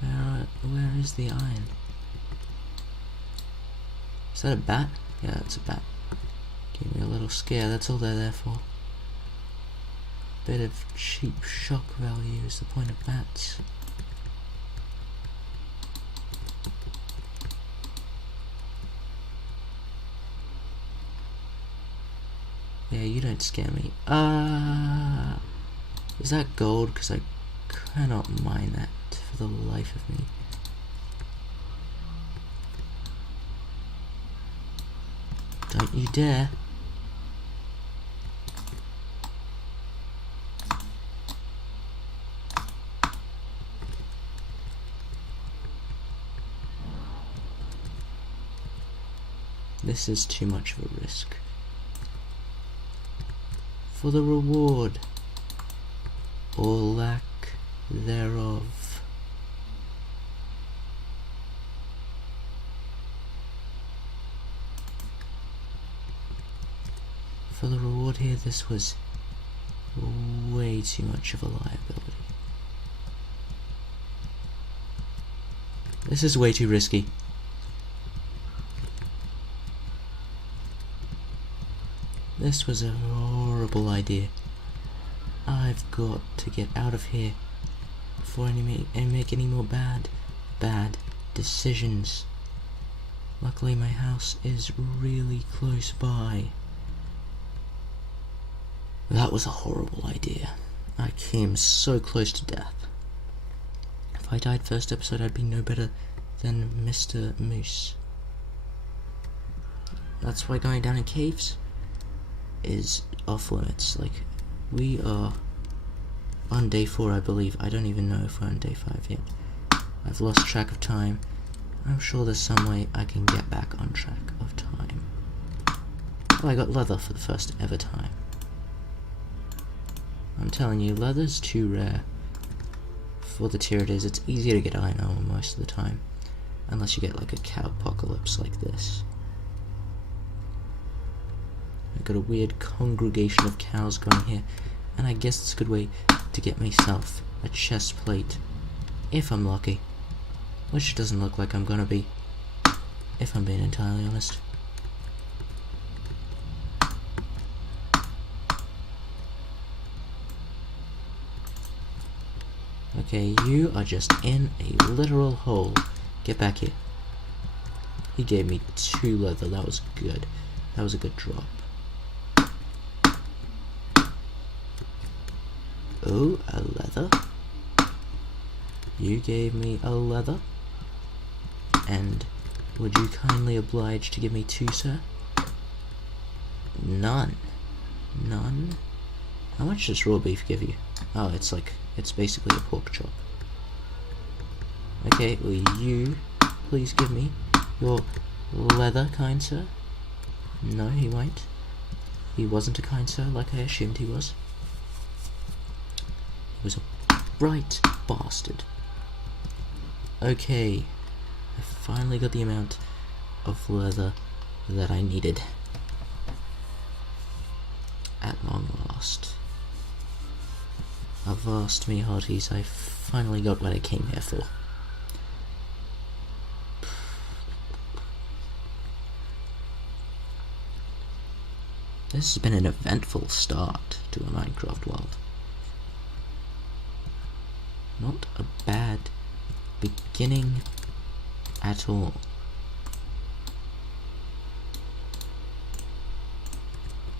Where is the iron? Is that a bat? Yeah, that's a bat. Gave me a little scare, that's all they're there for. Bit of cheap shock value is the point of bats. Yeah, you don't scare me. Is that gold? Because I cannot mine that for the life of me. Don't you dare. This is too much of a risk. For the reward, or lack thereof. For the reward here, this was way too much of a liability. This is way too risky. This was a horrible idea. I've got to get out of here before I make any more bad decisions. Luckily my house is really close by. That was a horrible idea. I came so close to death. If I died first episode, I'd be no better than Mr. Moose. That's why going down in caves is off limits. Like, we are on day 4, I believe. I don't even know if we're on day 5 yet. I've lost track of time. I'm sure there's some way I can get back on track of time. Oh, I got leather for the first ever time. I'm telling you, leather's too rare for the tier it is. It's easier to get iron armor most of the time, unless you get like a cowpocalypse like this. I've got a weird congregation of cows going here, and I guess it's a good way to get myself a chest plate, if I'm lucky. Which doesn't look like I'm gonna be, if I'm being entirely honest. Okay, you are just in a literal hole. Get back here. He gave me 2 leather, that was good. That was a good drop. Oh, a leather. You gave me a leather. And would you kindly oblige to give me 2, sir? None. None? How much does raw beef give you? Oh, it's basically a pork chop. Okay, will you please give me your leather, kind sir? No, he won't. He wasn't a kind sir, like I assumed he was. He was a bright bastard. Okay, I finally got the amount of leather that I needed. At long last. Avast me hearties, I finally got what I came here for. This has been an eventful start to a Minecraft world. Not a bad beginning at all.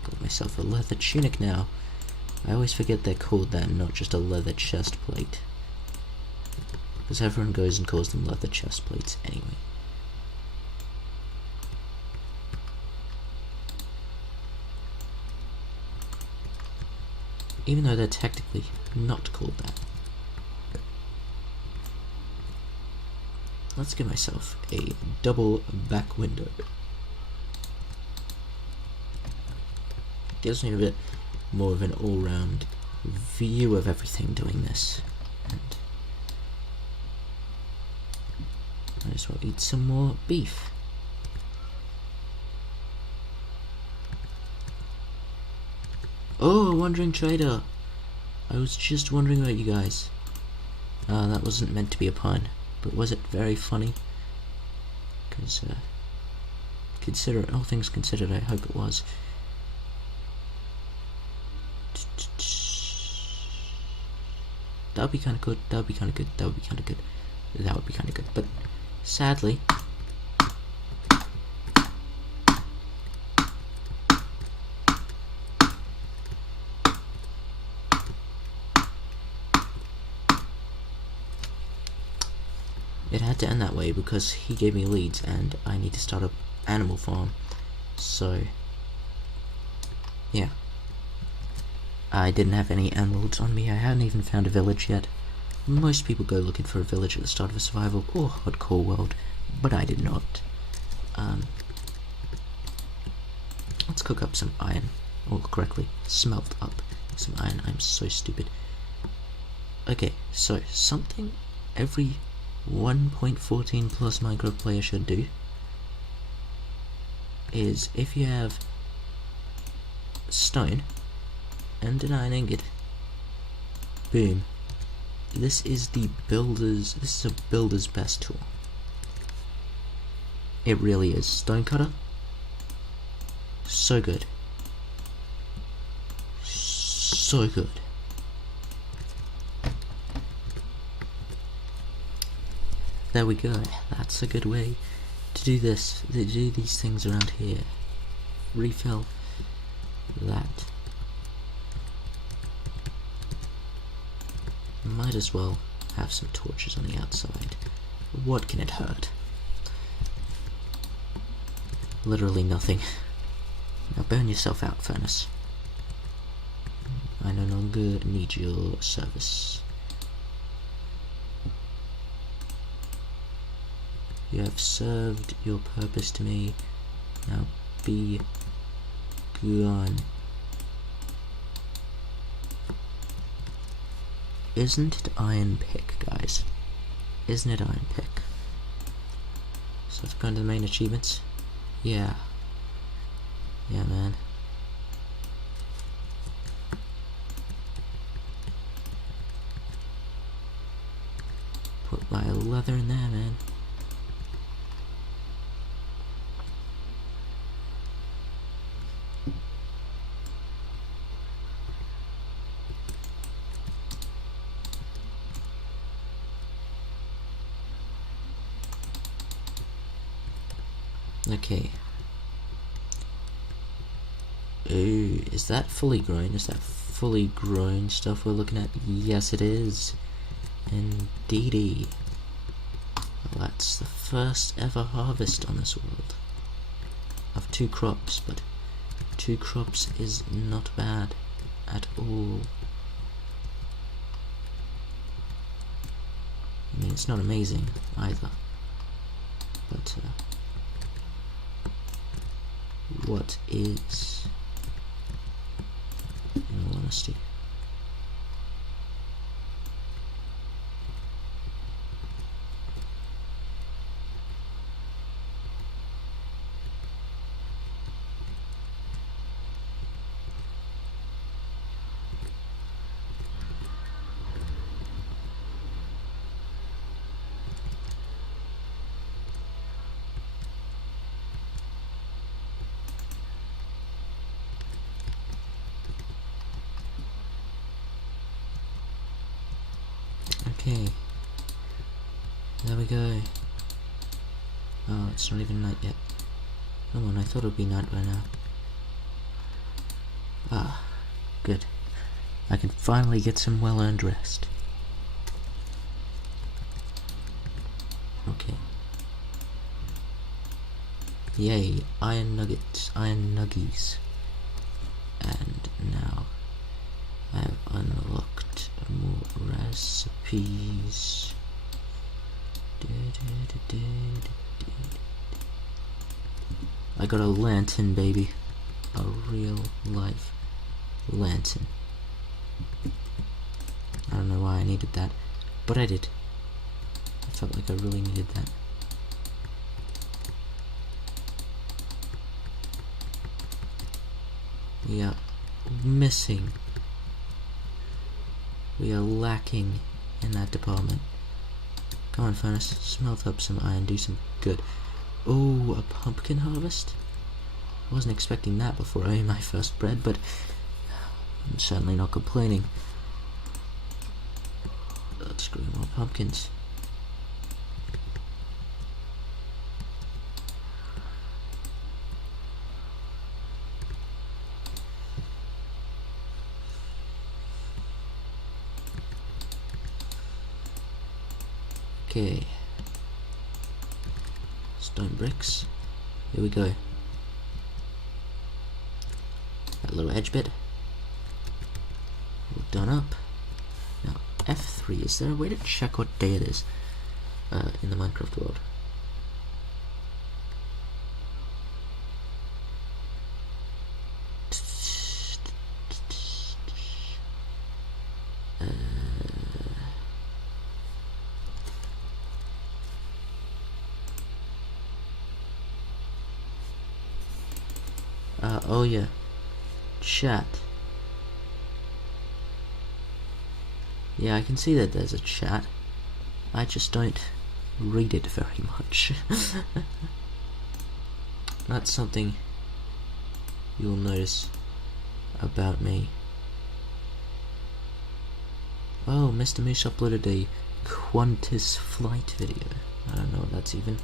Got myself a leather tunic now. I always forget they're called that, not just a leather chest plate. Because everyone goes and calls them leather chest plates anyway. Even though they're technically not called that. Let's give myself a double back window. Gives me a bit more of an all-round view of everything doing this. And I just want to eat some more beef. Oh, a wandering trader! I was just wondering about you guys. That wasn't meant to be a pun, but was it very funny? Because, all things considered, I hope it was. That would be kind of good, that would be kind of good, that would be kind of good, that would be kind of good, but sadly, it had to end that way because he gave me leads and I need to start an animal farm, so, yeah. I didn't have any emeralds on me, I hadn't even found a village yet. Most people go looking for a village at the start of a survival or hardcore world, but I did not. Let's cook up some iron, or correctly, smelt up some iron. I'm so stupid. Okay, so something every 1.14 plus Minecraft player should do is if you have stone and an iron ingot, boom. This is a builder's best tool. It really is. Stonecutter, so good. So good. There we go. That's a good way to do this, to do these things around here. Refill that. Might as well have some torches on the outside. What can it hurt? Literally nothing. Now burn yourself out, furnace. I no longer need your service. You have served your purpose to me. Now be gone. Isn't it iron pick, guys? Isn't it iron pick? So let's go into the main achievements. Yeah. Yeah, man. Put my leather in there, man. Okay. Ooh, is that fully grown? Is that fully grown stuff we're looking at? Yes, it is. Indeedy. Well, that's the first ever harvest on this world. Of 2 crops, but 2 crops is not bad at all. I mean, it's not amazing either. But, what is, in all honesty? Okay, there we go. Oh, it's not even night yet. Come on, I thought it would be night by now. Ah, good. I can finally get some well-earned rest. Okay. Yay, iron nuggets, iron nuggies. And now I have unlocked more recipes. I got a lantern, baby. A real life lantern. I don't know why I needed that, but I did. I felt like I really needed that. We are missing. We are lacking in that department. Come on, furnace, smelt up some iron, do some good. Oh, a pumpkin harvest? I wasn't expecting that before I ate my first bread, but I'm certainly not complaining. Let's grow more pumpkins. Okay. Stone bricks. Here we go. That little edge bit. All done up. Now F3. Is there a way to check what day it is in the Minecraft world? Oh yeah, chat. Yeah, I can see that there's a chat. I just don't read it very much. That's something you'll notice about me. Oh, Mr. Moose uploaded a Qantas flight video. I don't know what that's even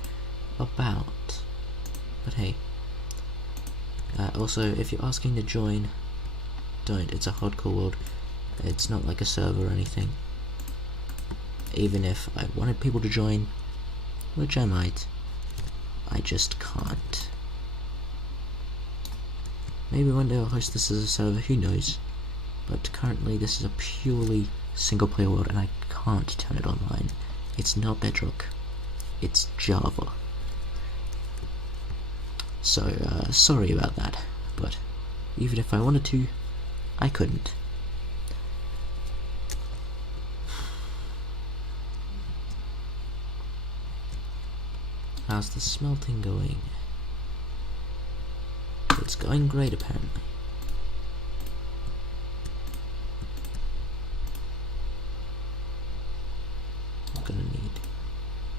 about. But hey. Also, if you're asking to join, don't. It's a hardcore world. It's not like a server or anything. Even if I wanted people to join, which I might, I just can't. Maybe one day I'll host this as a server, who knows. But currently this is a purely single player world and I can't turn it online. It's not Bedrock, it's Java. So, sorry about that, but even if I wanted to, I couldn't. How's the smelting going? It's going great, apparently. I'm gonna need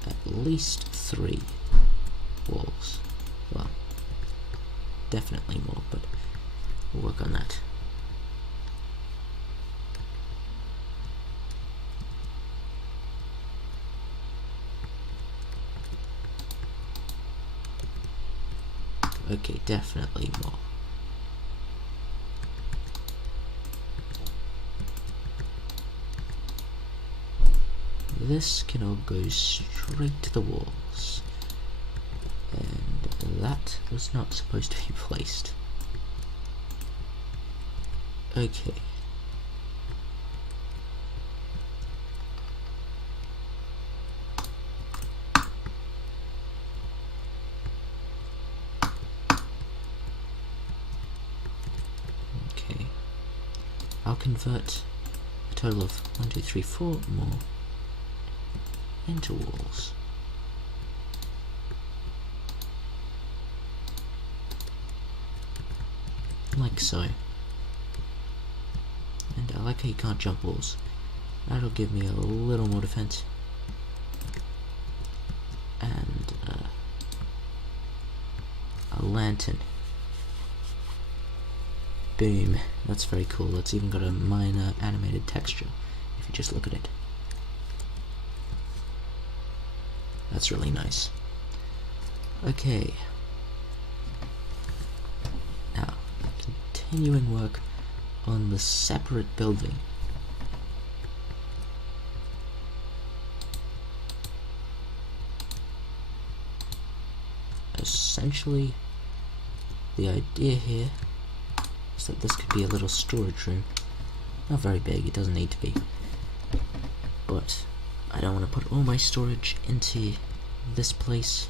at least 3 walls. Well, definitely more, but we'll work on that. Okay, definitely more. This can all go straight to the walls. And that was not supposed to be placed. Okay. Okay. I'll convert a total of 1, 2, 3, 4 more into walls. Like so. And I like how you can't jump walls. That'll give me a little more defense. And a lantern. Boom. That's very cool. It's even got a minor animated texture if you just look at it. That's really nice. Okay. Now, continuing work on the separate building. Essentially, the idea here is that this could be a little storage room. Not very big, it doesn't need to be. But I don't want to put all my storage into this place.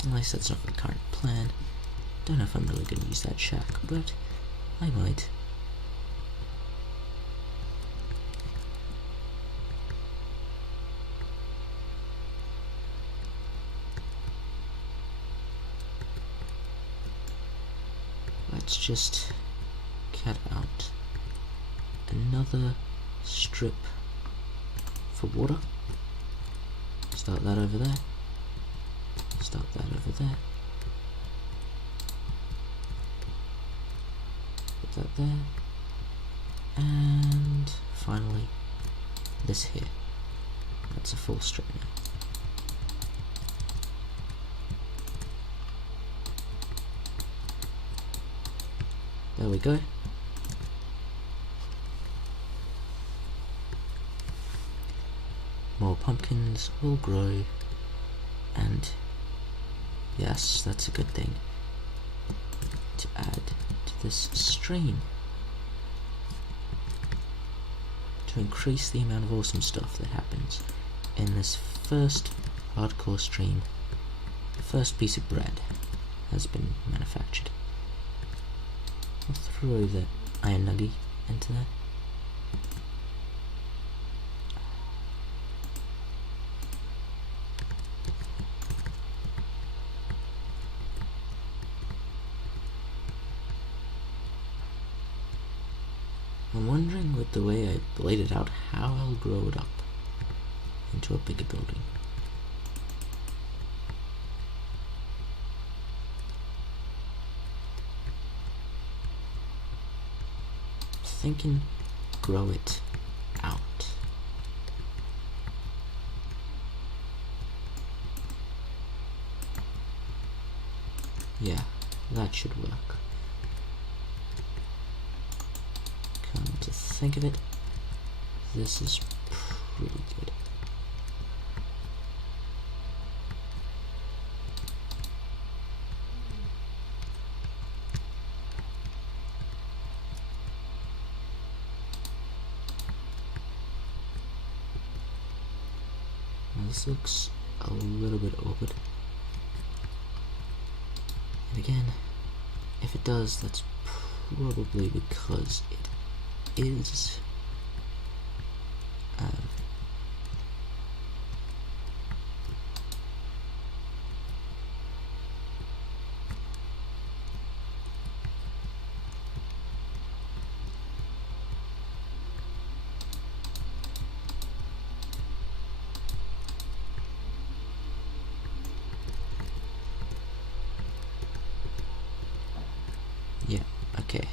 At least that's not my current plan. Don't know if I'm really going to use that shack, but I might. Let's just cut out another strip for water. Start that over there. Start that over there. Put that there. And finally, this here. That's a full strip now. There we go. More pumpkins will grow, and yes, that's a good thing to add to this stream to increase the amount of awesome stuff that happens in this first hardcore stream. The first piece of bread has been manufactured. I'll throw the iron nugget into there. I'm wondering with the way I laid it out how I'll grow it up into a bigger building. Thinking grow it out. Yeah, that should work. Come to think of it, this is pretty good. Now this looks a little bit awkward. And again, if it does, that's probably because it is yeah, okay.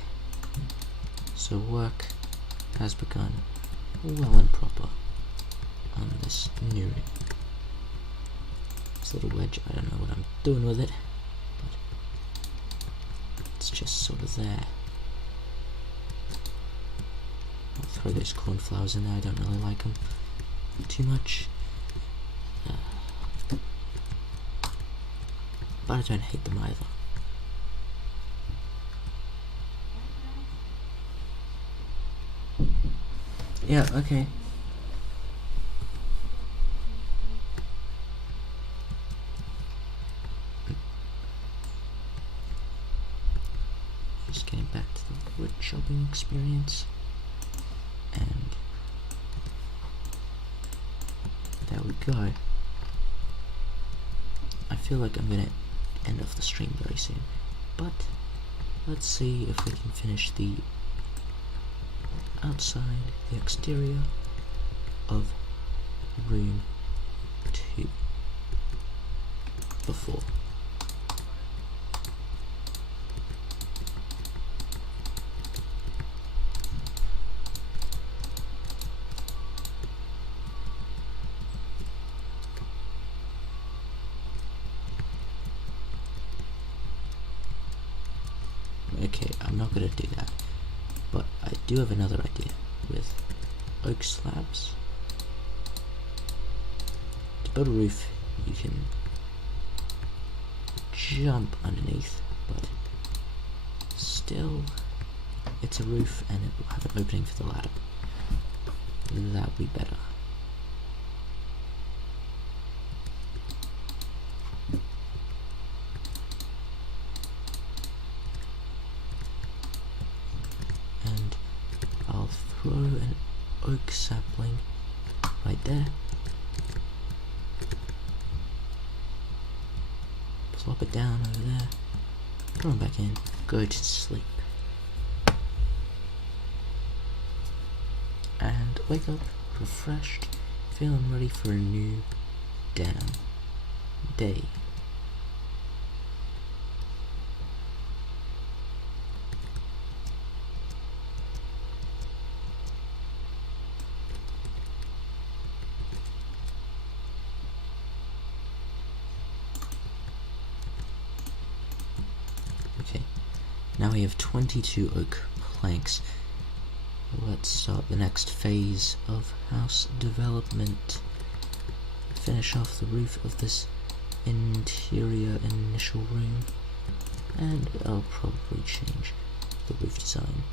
So work has begun well and proper on this new ring. This little wedge, I don't know what I'm doing with it, but it's just sort of there. I'll throw those cornflowers in there, I don't really like them too much. But I don't hate them either. Yeah, okay. Just getting back to the wood chopping experience. And there we go. I feel like I'm gonna end off the stream very soon. But let's see if we can finish the outside, the exterior of room 2 before. Okay, I'm not gonna do that. But I do have another idea with oak slabs. To build a roof, you can jump underneath, but still, it's a roof and it will have an opening for the ladder. That would be better. Throw an oak sapling right there. Plop it down over there. Throw it back in. Go to sleep. And wake up refreshed, feeling ready for a new damn day. Now we have 22 oak planks. Let's start the next phase of house development. Finish off the roof of this interior initial room, and I'll probably change the roof design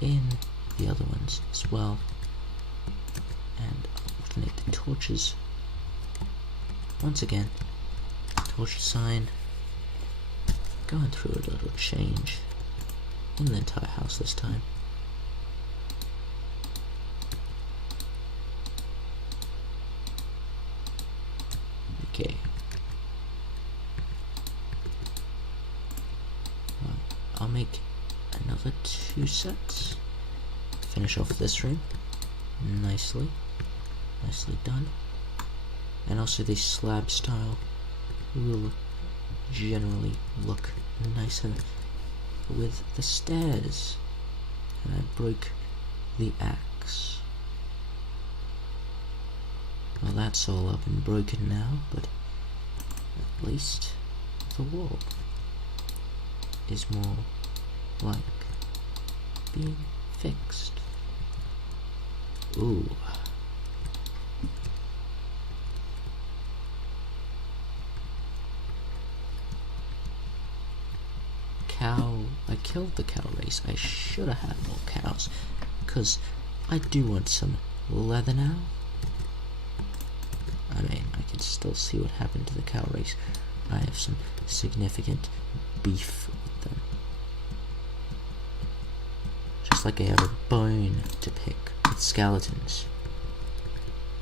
in the other ones as well, and alternate the torches. Once again, torch design. Going through a little change in the entire house this time. Okay. Well, I'll make another 2 sets. Finish off this room nicely. Nicely done. And also the slab style will generally look nicer with the stairs. And I broke the axe. Well, that's all up and broken now, but at least the wall is more like being fixed. Ooh. Cow. I killed the cow race. I should have had more cows, because I do want some leather now. I mean, I can still see what happened to the cow race. I have some significant beef with them. Just like I have a bone to pick with skeletons,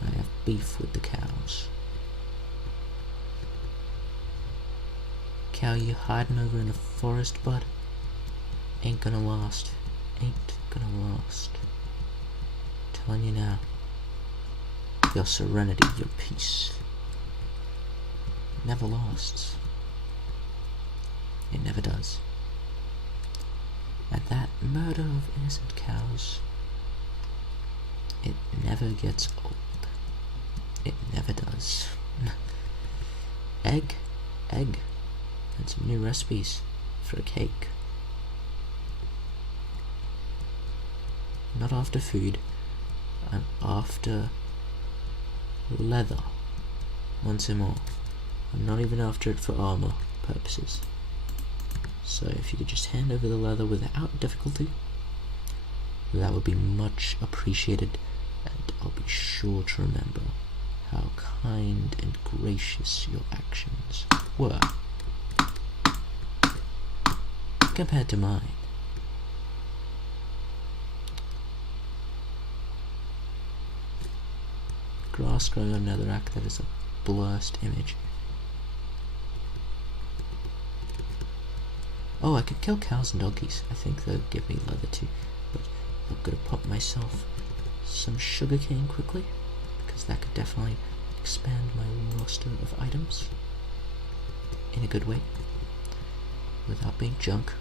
I have beef with the cows. Cow, you hiding over in the forest, bud? Ain't gonna last. Ain't gonna last. Telling you now. Your serenity, your peace, never lasts. It never does. And that murder of innocent cows, it never gets old. It never does. Egg, and some new recipes for a cake. Not after food, I'm after leather, once more. I'm not even after it for armor purposes. So if you could just hand over the leather without difficulty, that would be much appreciated, and I'll be sure to remember how kind and gracious your actions were compared to mine. Grass growing on another act, that is a blurst image. Oh, I could kill cows and donkeys. I think they'll give me leather too, but I'm gonna pop myself some sugarcane quickly, because that could definitely expand my roster of items in a good way, without being junk.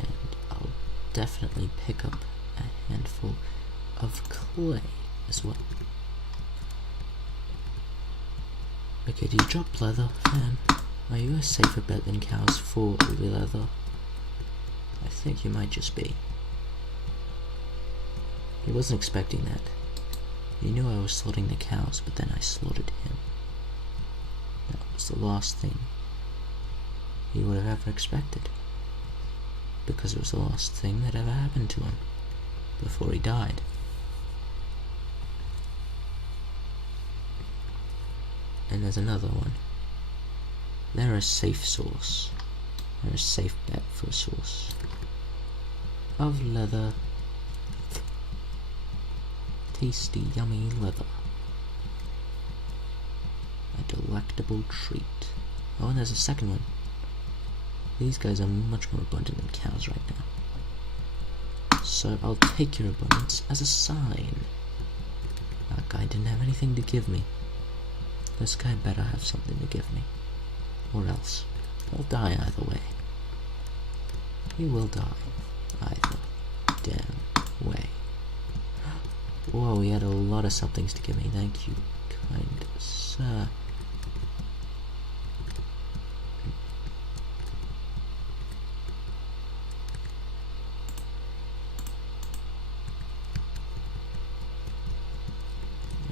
And I'll definitely pick up a handful of clay as well. Okay, do you drop leather, man? Are you a safer bet than cows for leather? I think you might just be. He wasn't expecting that. He knew I was slaughtering the cows, but then I slaughtered him. That was the last thing he would have ever expected, because it was the last thing that ever happened to him before he died. And there's another one. They're a safe source. They're a safe bet for a source of leather. Tasty, yummy leather. A delectable treat. Oh, and there's a second one. These guys are much more abundant than cows right now. So I'll take your abundance as a sign. That guy didn't have anything to give me. This guy better have something to give me, or else he'll die either way. He will die either damn way. Whoa, he had a lot of somethings to give me. Thank you, kind sir.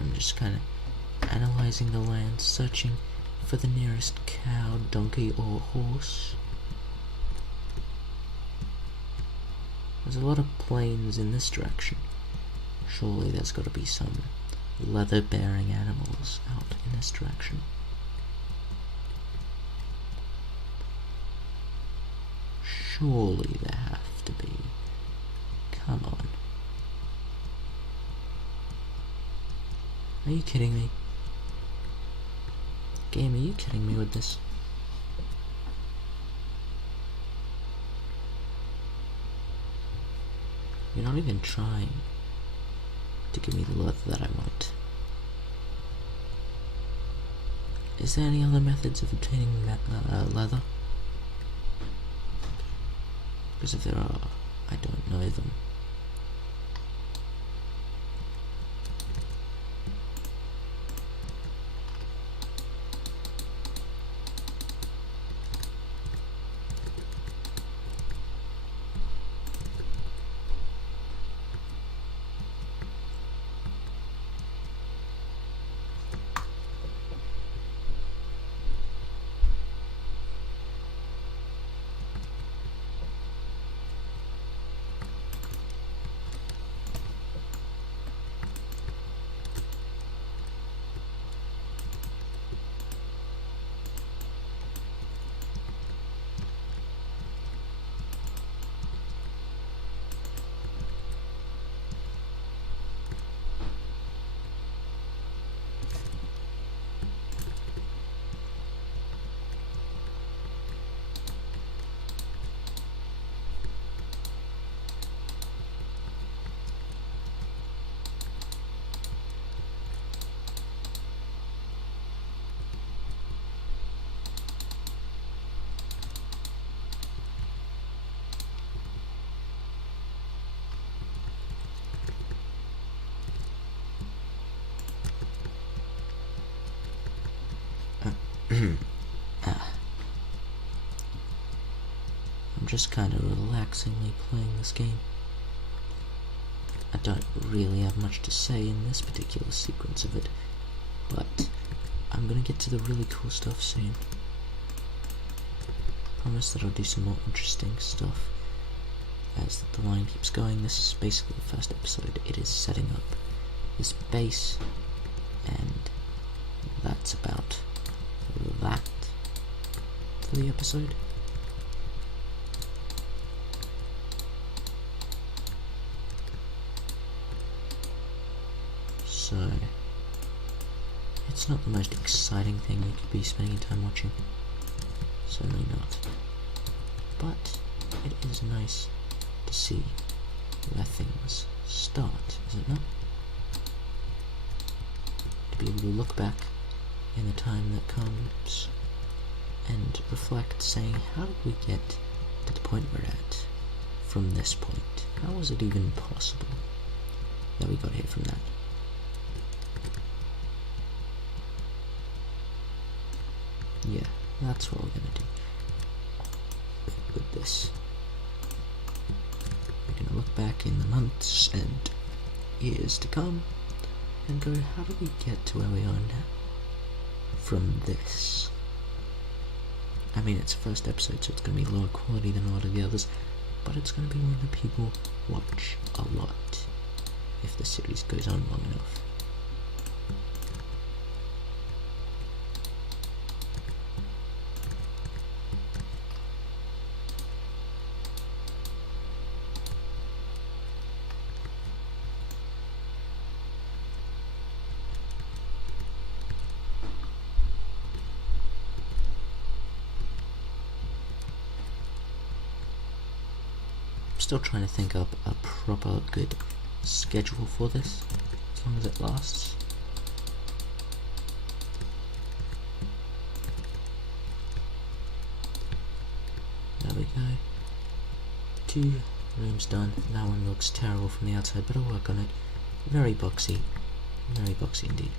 I'm just kind of analyzing the land, searching for the nearest cow, donkey, or horse. There's a lot of plains in this direction. Surely there's got to be some leather-bearing animals out in this direction. Surely there have to be. Come on. Are you kidding me? Game, are you kidding me with this? You're not even trying to give me the leather that I want. Is there any other methods of obtaining leather? Because if there are, I don't know them. I'm just kind of relaxingly playing this game. I don't really have much to say in this particular sequence of it, but I'm gonna get to the really cool stuff soon. Promise that I'll do some more interesting stuff as the line keeps going. This is basically the first episode. It is setting up this base, and that's about that for the episode. So, it's not the most exciting thing you could be spending time watching. Certainly not. But it is nice to see where things start, is it not? To be able to look back in the time that comes and reflect, saying, how did we get to the point we're at from this point? How was it even possible that we got here from that? Yeah, that's what we're gonna do with this. We're gonna look back in the months and years to come and go, how do we get to where we are now from this? I mean, it's the first episode, so it's gonna be lower quality than a lot of the others, but it's gonna be one that people watch a lot if the series goes on long enough. Still trying to think up a proper good schedule for this, as long as it lasts. There we go. 2 rooms done. That one looks terrible from the outside, but I'll work on it. Very boxy indeed.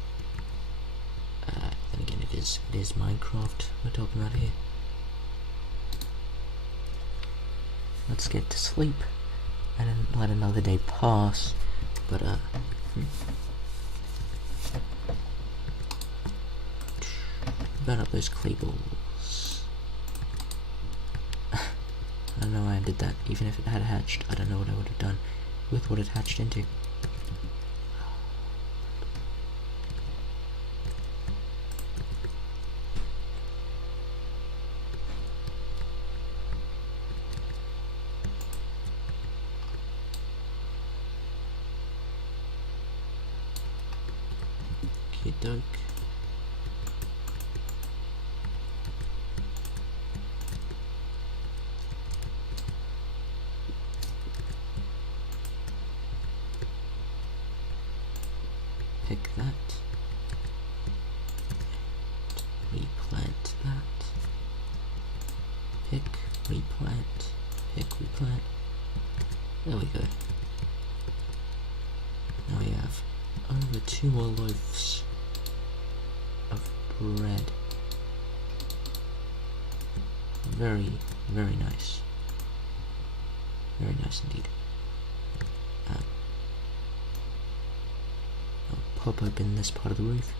Then again, it is Minecraft we're talking about here. Let's get to sleep and then let another day pass. But burn up those clay balls. I don't know why I did that. Even if it had hatched, I don't know what I would have done with what it hatched into. Doke. Pick that. Replant that. Pick, replant, pick, replant. There we go. Now we have over 2 more loaves of bread. Very, very nice. Very nice indeed. I'll pop open this part of the roof.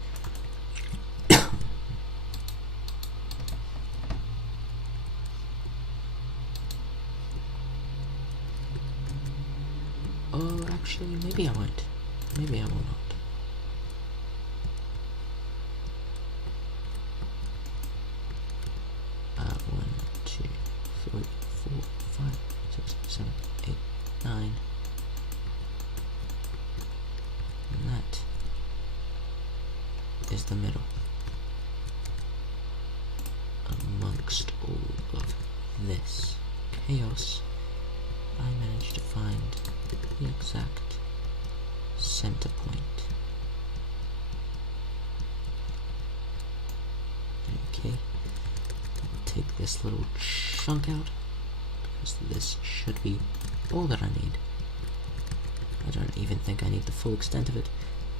Oh, actually, maybe I won't. Maybe I will not. Is the middle amongst all of this chaos. I managed to find the exact center point. Okay, I'll take this little chunk out because this should be all that I need. I don't even think I need the full extent of it,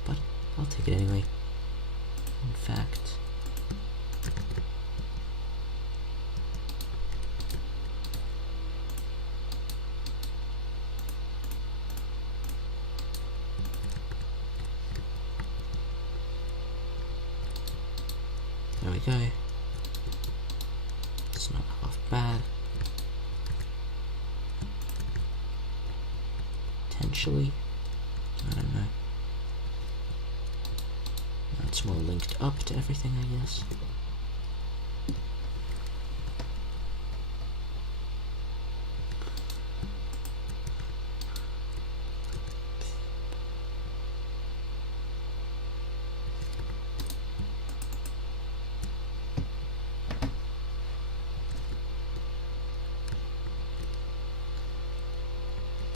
but I'll take it anyway. In fact, There we go. It's not half bad. Potentially. I don't know. It's more linked up to everything, I guess.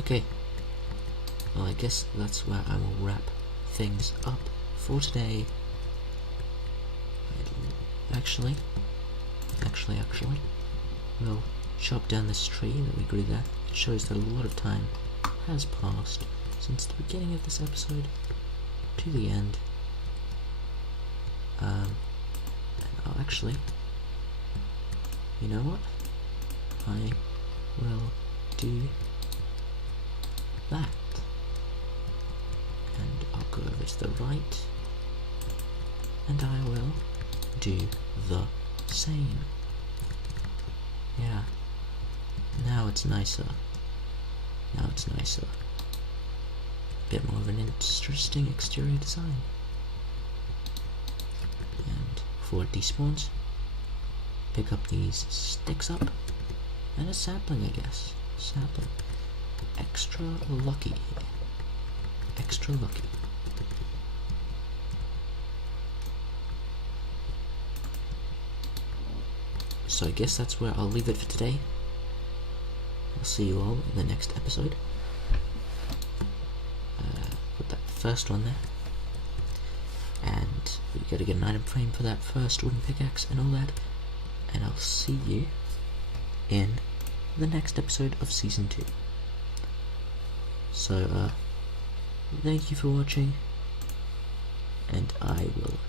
Okay, well, I guess that's where I will wrap things up for today. Actually, we'll chop down this tree that we grew there. It shows that a lot of time has passed since the beginning of this episode to the end. And I'll actually, you know what? I will do that, and I'll go over to the right, and I will do the same. Yeah, now it's nicer. A bit more of an interesting exterior design. And before it despawns, pick up these sticks up, and a sapling, I guess. Sapling. Extra lucky here. Extra lucky. So I guess that's where I'll leave it for today. I'll see you all in the next episode. Put that first one there. And we gotta get an item frame for that first wooden pickaxe and all that. And I'll see you in the next episode of Season 2. So, thank you for watching, and I will